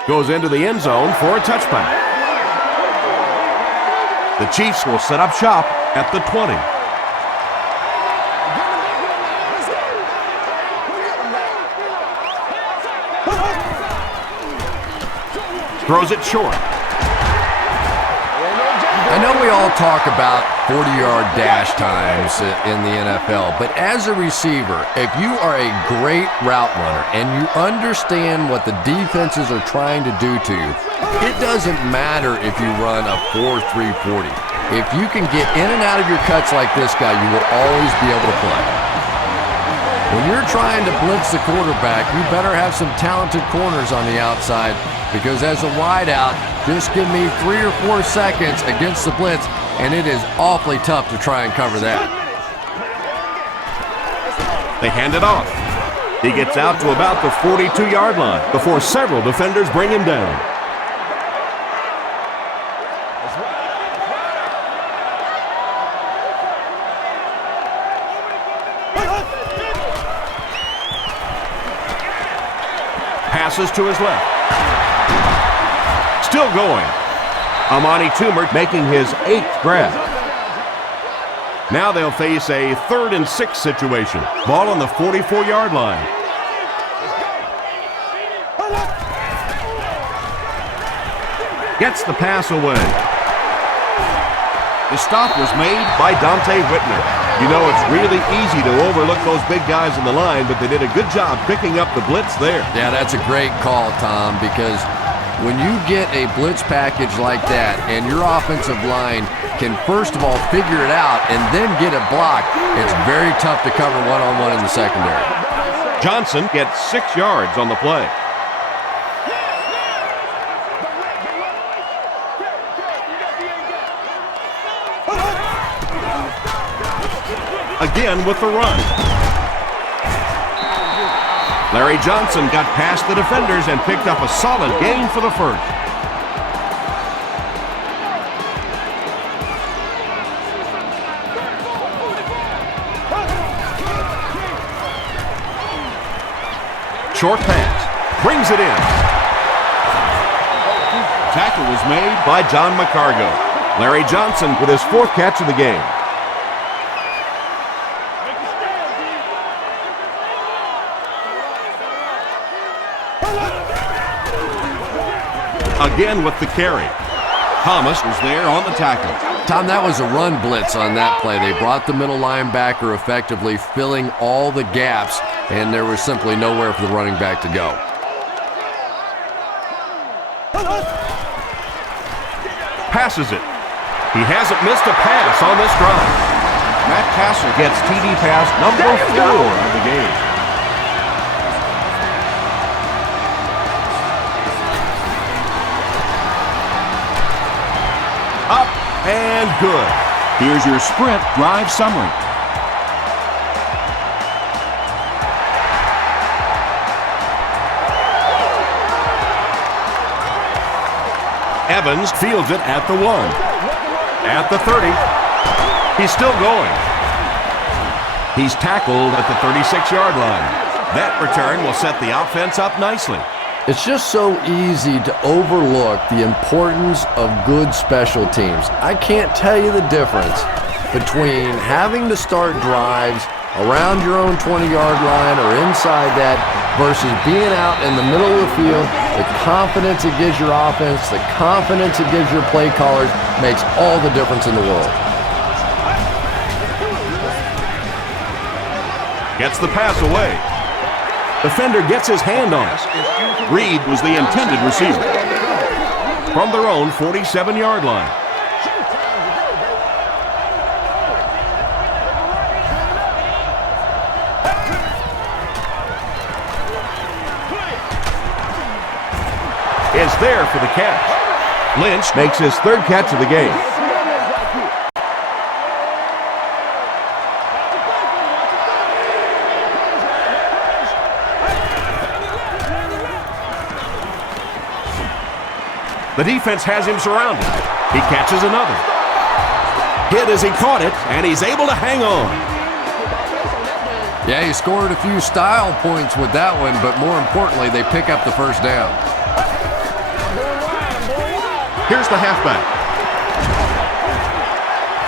Goes into the end zone for a touchback. The Chiefs will set up shop at the 20. Throws it short. I know we all talk about 40-yard dash times in the NFL, but as a receiver, if you are a great route runner and you understand what the defenses are trying to do to you, it doesn't matter if you run a 4.340. If you can get in and out of your cuts like this guy, you will always be able to play. When you're trying to blitz the quarterback, you better have some talented corners on the outside, because as a wideout, just give me 3 or 4 seconds against the blitz, and it is awfully tough to try and cover that. They hand it off. He gets out to about the 42-yard line before several defenders bring him down. Passes to his left. Still going. Amani Toomer making his 8th grab. Now they'll face a 3rd and 6 situation. Ball on the 44-yard line. Gets the pass away. The stop was made by Dante Whitner. You know, it's really easy to overlook those big guys in the line, but they did a good job picking up the blitz there. Yeah, that's a great call, Tom, because when you get a blitz package like that and your offensive line can first of all figure it out and then get it blocked, it's very tough to cover one-on-one in the secondary. Johnson gets 6 yards on the play. Again with the run. Larry Johnson got past the defenders and picked up a solid gain for the first. Short pass. Brings it in. Tackle was made by John McCargo. Larry Johnson with his 4th catch of the game. Again with the carry. Thomas was there on the tackle. Tom, that was a run blitz on that play. They brought the middle linebacker effectively, filling all the gaps, and there was simply nowhere for the running back to go. Passes it. He hasn't missed a pass on this drive. Matt Castle gets TD pass number 4 of the game. Up and good. Here's your sprint drive summary. Evans fields it at the 1. At the 30. He's still going. He's tackled at the 36-yard line. That return will set the offense up nicely. It's just so easy to overlook the importance of good special teams. I can't tell you the difference between having to start drives around your own 20-yard line or inside that versus being out in the middle of the field. The confidence it gives your offense, the confidence it gives your play callers makes all the difference in the world. Gets the pass away. Defender gets his hand on it. Reed was the intended receiver. From their own 47-yard line. Is there for the catch. Lynch makes his 3rd catch of the game. The defense has him surrounded. He catches another. Hit as he caught it, and he's able to hang on. Yeah, he scored a few style points with that one, but more importantly, they pick up the first down. Here's the halfback.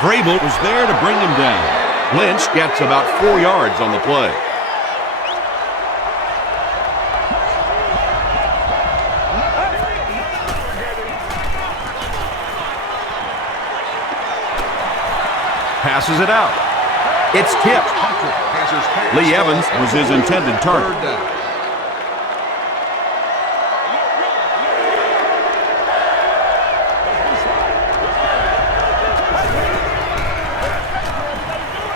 Vrabel was there to bring him down. Lynch gets about 4 yards on the play. Passes it out. It's tipped. Lee Evans was his intended target.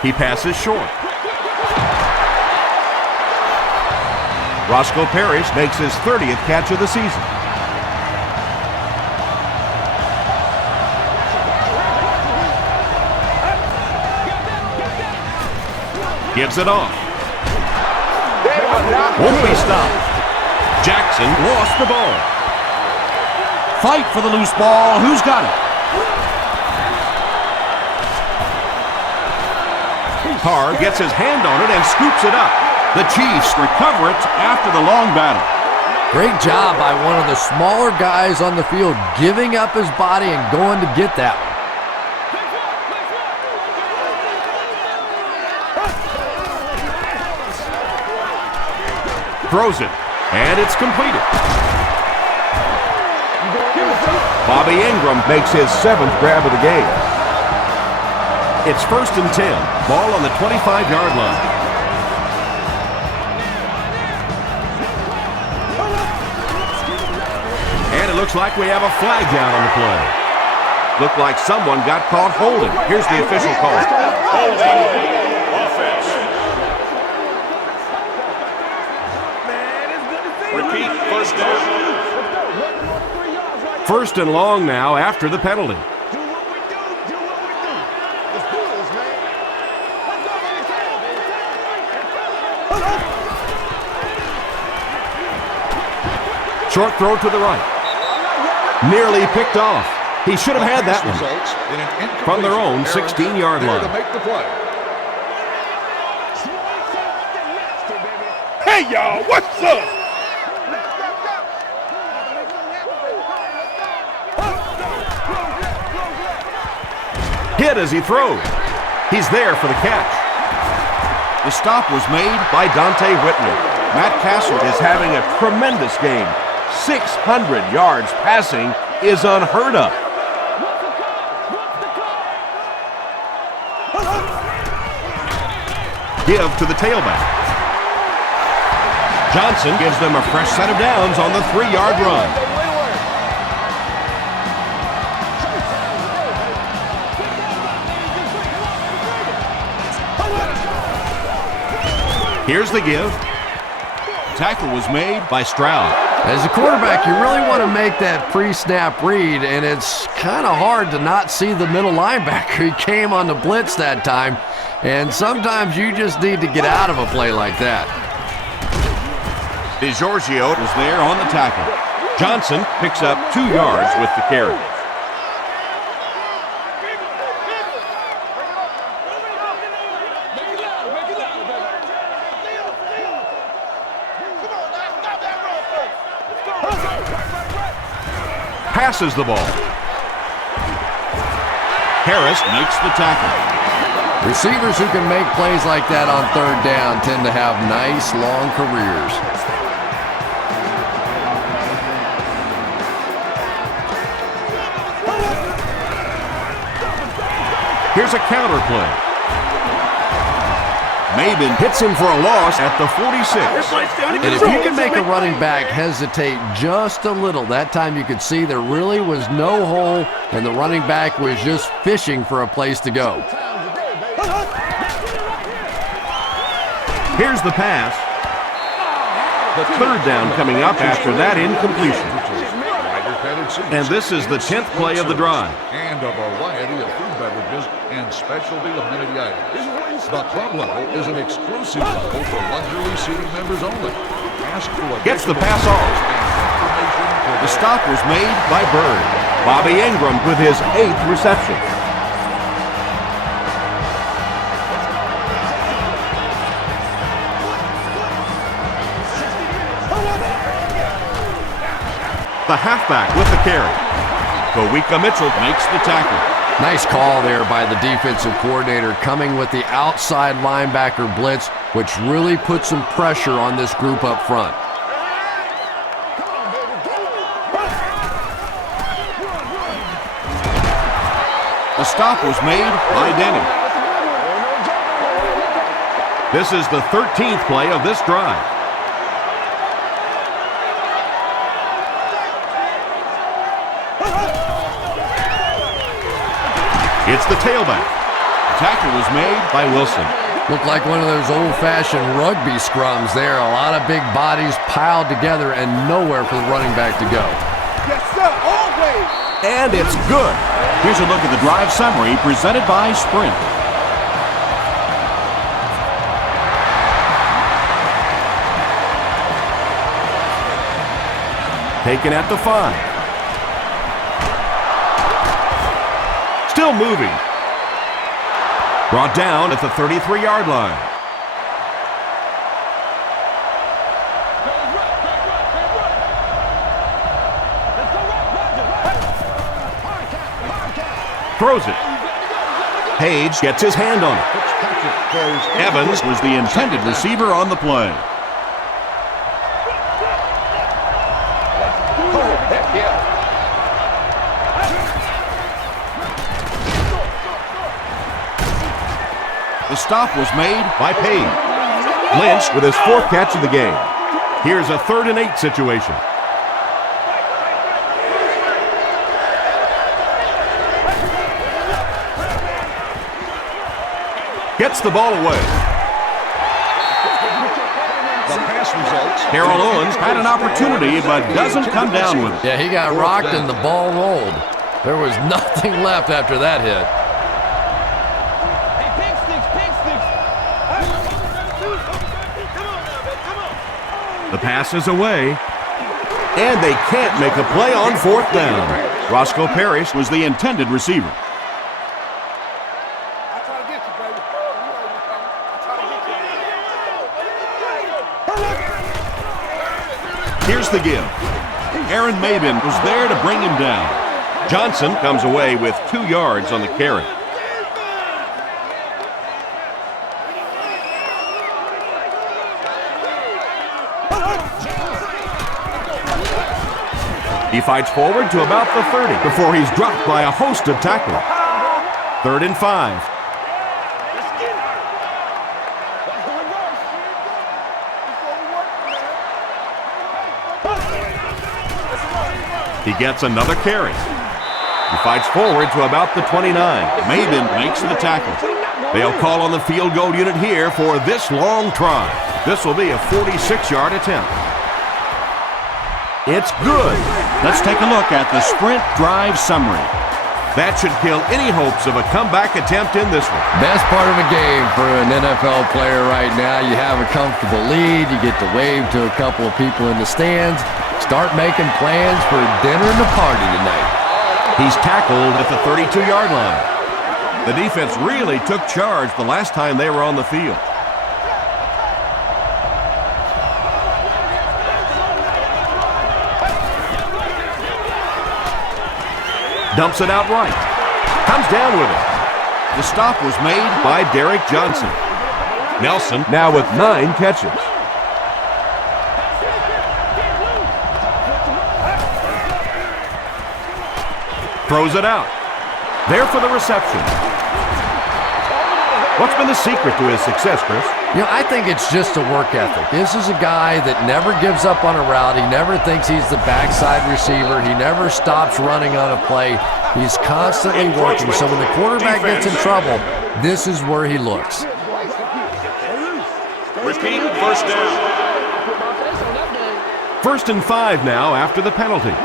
He passes short. Roscoe Parrish makes his 30th catch of the season. Gives it off. Won't be stopped. Jackson lost the ball. Fight for the loose ball. Who's got it? Carr gets his hand on it and scoops it up. The Chiefs recover it after the long battle. Great job by one of the smaller guys on the field, giving up his body and going to get that one. Throws it, and it's completed. Bobby Ingram makes his 7th grab of the game. It's 1st and 10. Ball on the 25-yard line. And it looks like we have a flag down on the play. Looked like someone got caught holding. Here's the official call. Offense. Repeat, first down. First and long now after the penalty. Short throw to the right. Nearly picked off. He should have had that one. From their own 16-yard line. To make the play. Hey, y'all, what's up? Hit as he throws. He's there for the catch. The stop was made by Dante Whitner. Matt Castle is having a tremendous game. 600 yards passing is unheard of. Give to the tailback. Johnson gives them a fresh set of downs on the 3-yard run. Here's the give. Tackle was made by Stroud. As a quarterback, you really want to make that pre-snap read, and it's kind of hard to not see the middle linebacker. He came on the blitz that time, and sometimes you just need to get out of a play like that. DiGiorgio is there on the tackle. Johnson picks up 2 yards with the carry. Passes the ball. Harris makes the tackle. Receivers who can make plays like that on 3rd down tend to have nice, long careers. Here's a counter play. Maben hits him for a loss at the 46. And if you can make a running back hesitate just a little, that time you could see there really was no hole, and the running back was just fishing for a place to go. Here's the pass. The 3rd down coming up after that incompletion. And this is the 10th play of the drive. And a variety of food beverages and specialty amenity items. The club level is an exclusive level for luxury seating members only. Ask for Gets the pass off. The stop was made by Bird. Bobby Ingram with his 8th reception. The halfback with the carry. Kawika Mitchell makes the tackle. Nice call there by the defensive coordinator, coming with the outside linebacker blitz, which really put some pressure on this group up front. The stop was made by Denny. This is the 13th play of this drive. It's the tailback. Tackle was made by Wilson. Looked like one of those old-fashioned rugby scrums there. A lot of big bodies piled together and nowhere for the running back to go. Yes, sir, always. And it's good. Here's a look at the drive summary presented by Sprint. Taken at the 5. Still moving. Brought down at the 33-yard line. Throws it. Page gets his hand on it. Evans was the intended receiver on the play. The stop was made by Page. Lynch with his 4th catch of the game. Here's a 3rd and 8 situation. Gets the ball away. The pass results. Harold Owens had an opportunity but doesn't come down with it. Yeah, he got rocked and the ball rolled. There was nothing left after that hit. The pass is away. And they can't make a play on fourth down. Roscoe Parrish was the intended receiver. Here's the give. Aaron Maben was there to bring him down. Johnson comes away with 2 yards on the carry. He fights forward to about the 30 before he's dropped by a host of tacklers. 3rd and 5. He gets another carry. He fights forward to about the 29. Maben makes the tackle. They'll call on the field goal unit here for this long try. This will be a 46-yard attempt. It's good. Let's take a look at the sprint drive summary. That should kill any hopes of a comeback attempt in this one. Best part of a game for an NFL player right now. You have a comfortable lead. You get to wave to a couple of people in the stands. Start making plans for dinner and a party tonight. He's tackled at the 32-yard line. The defense really took charge the last time they were on the field. Dumps it out right. Comes down with it. The stop was made by Derek Johnson. Nelson now with 9 catches. Throws it out. There for the reception. What's been the secret to his success, Chris? You know, I think it's just a work ethic. This is a guy that never gives up on a route. He never thinks he's the backside receiver. He never stops running on a play. He's constantly working. So when the quarterback gets in trouble, this is where he looks. Repeat, first down. 1st and 5 now after the penalty.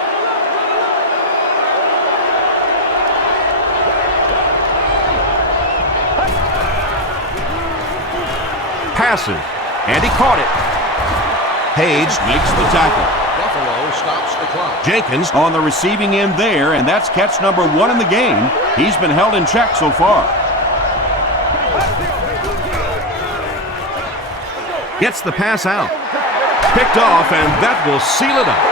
Passes, and he caught it. Page makes the tackle. Buffalo stops the clock. Jenkins on the receiving end there, and that's catch number 1 in the game. He's been held in check so far. Gets the pass out. Picked off, and that will seal it up.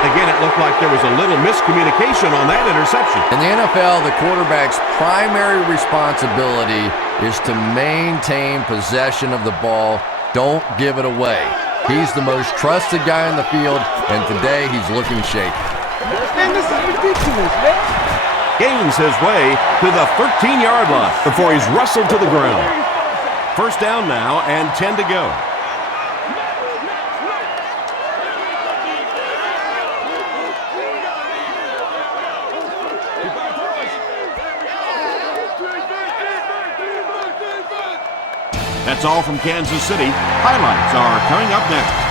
Again, it looked like there was a little miscommunication on that interception. In the NFL, the quarterback's primary responsibility is to maintain possession of the ball. Don't give it away. He's the most trusted guy in the field, and today he's looking shaky. Man, this is ridiculous, man. Gains his way to the 13-yard line before he's wrestled to the ground. 1st down now and 10 to go. That's all from Kansas City. Highlights are coming up next.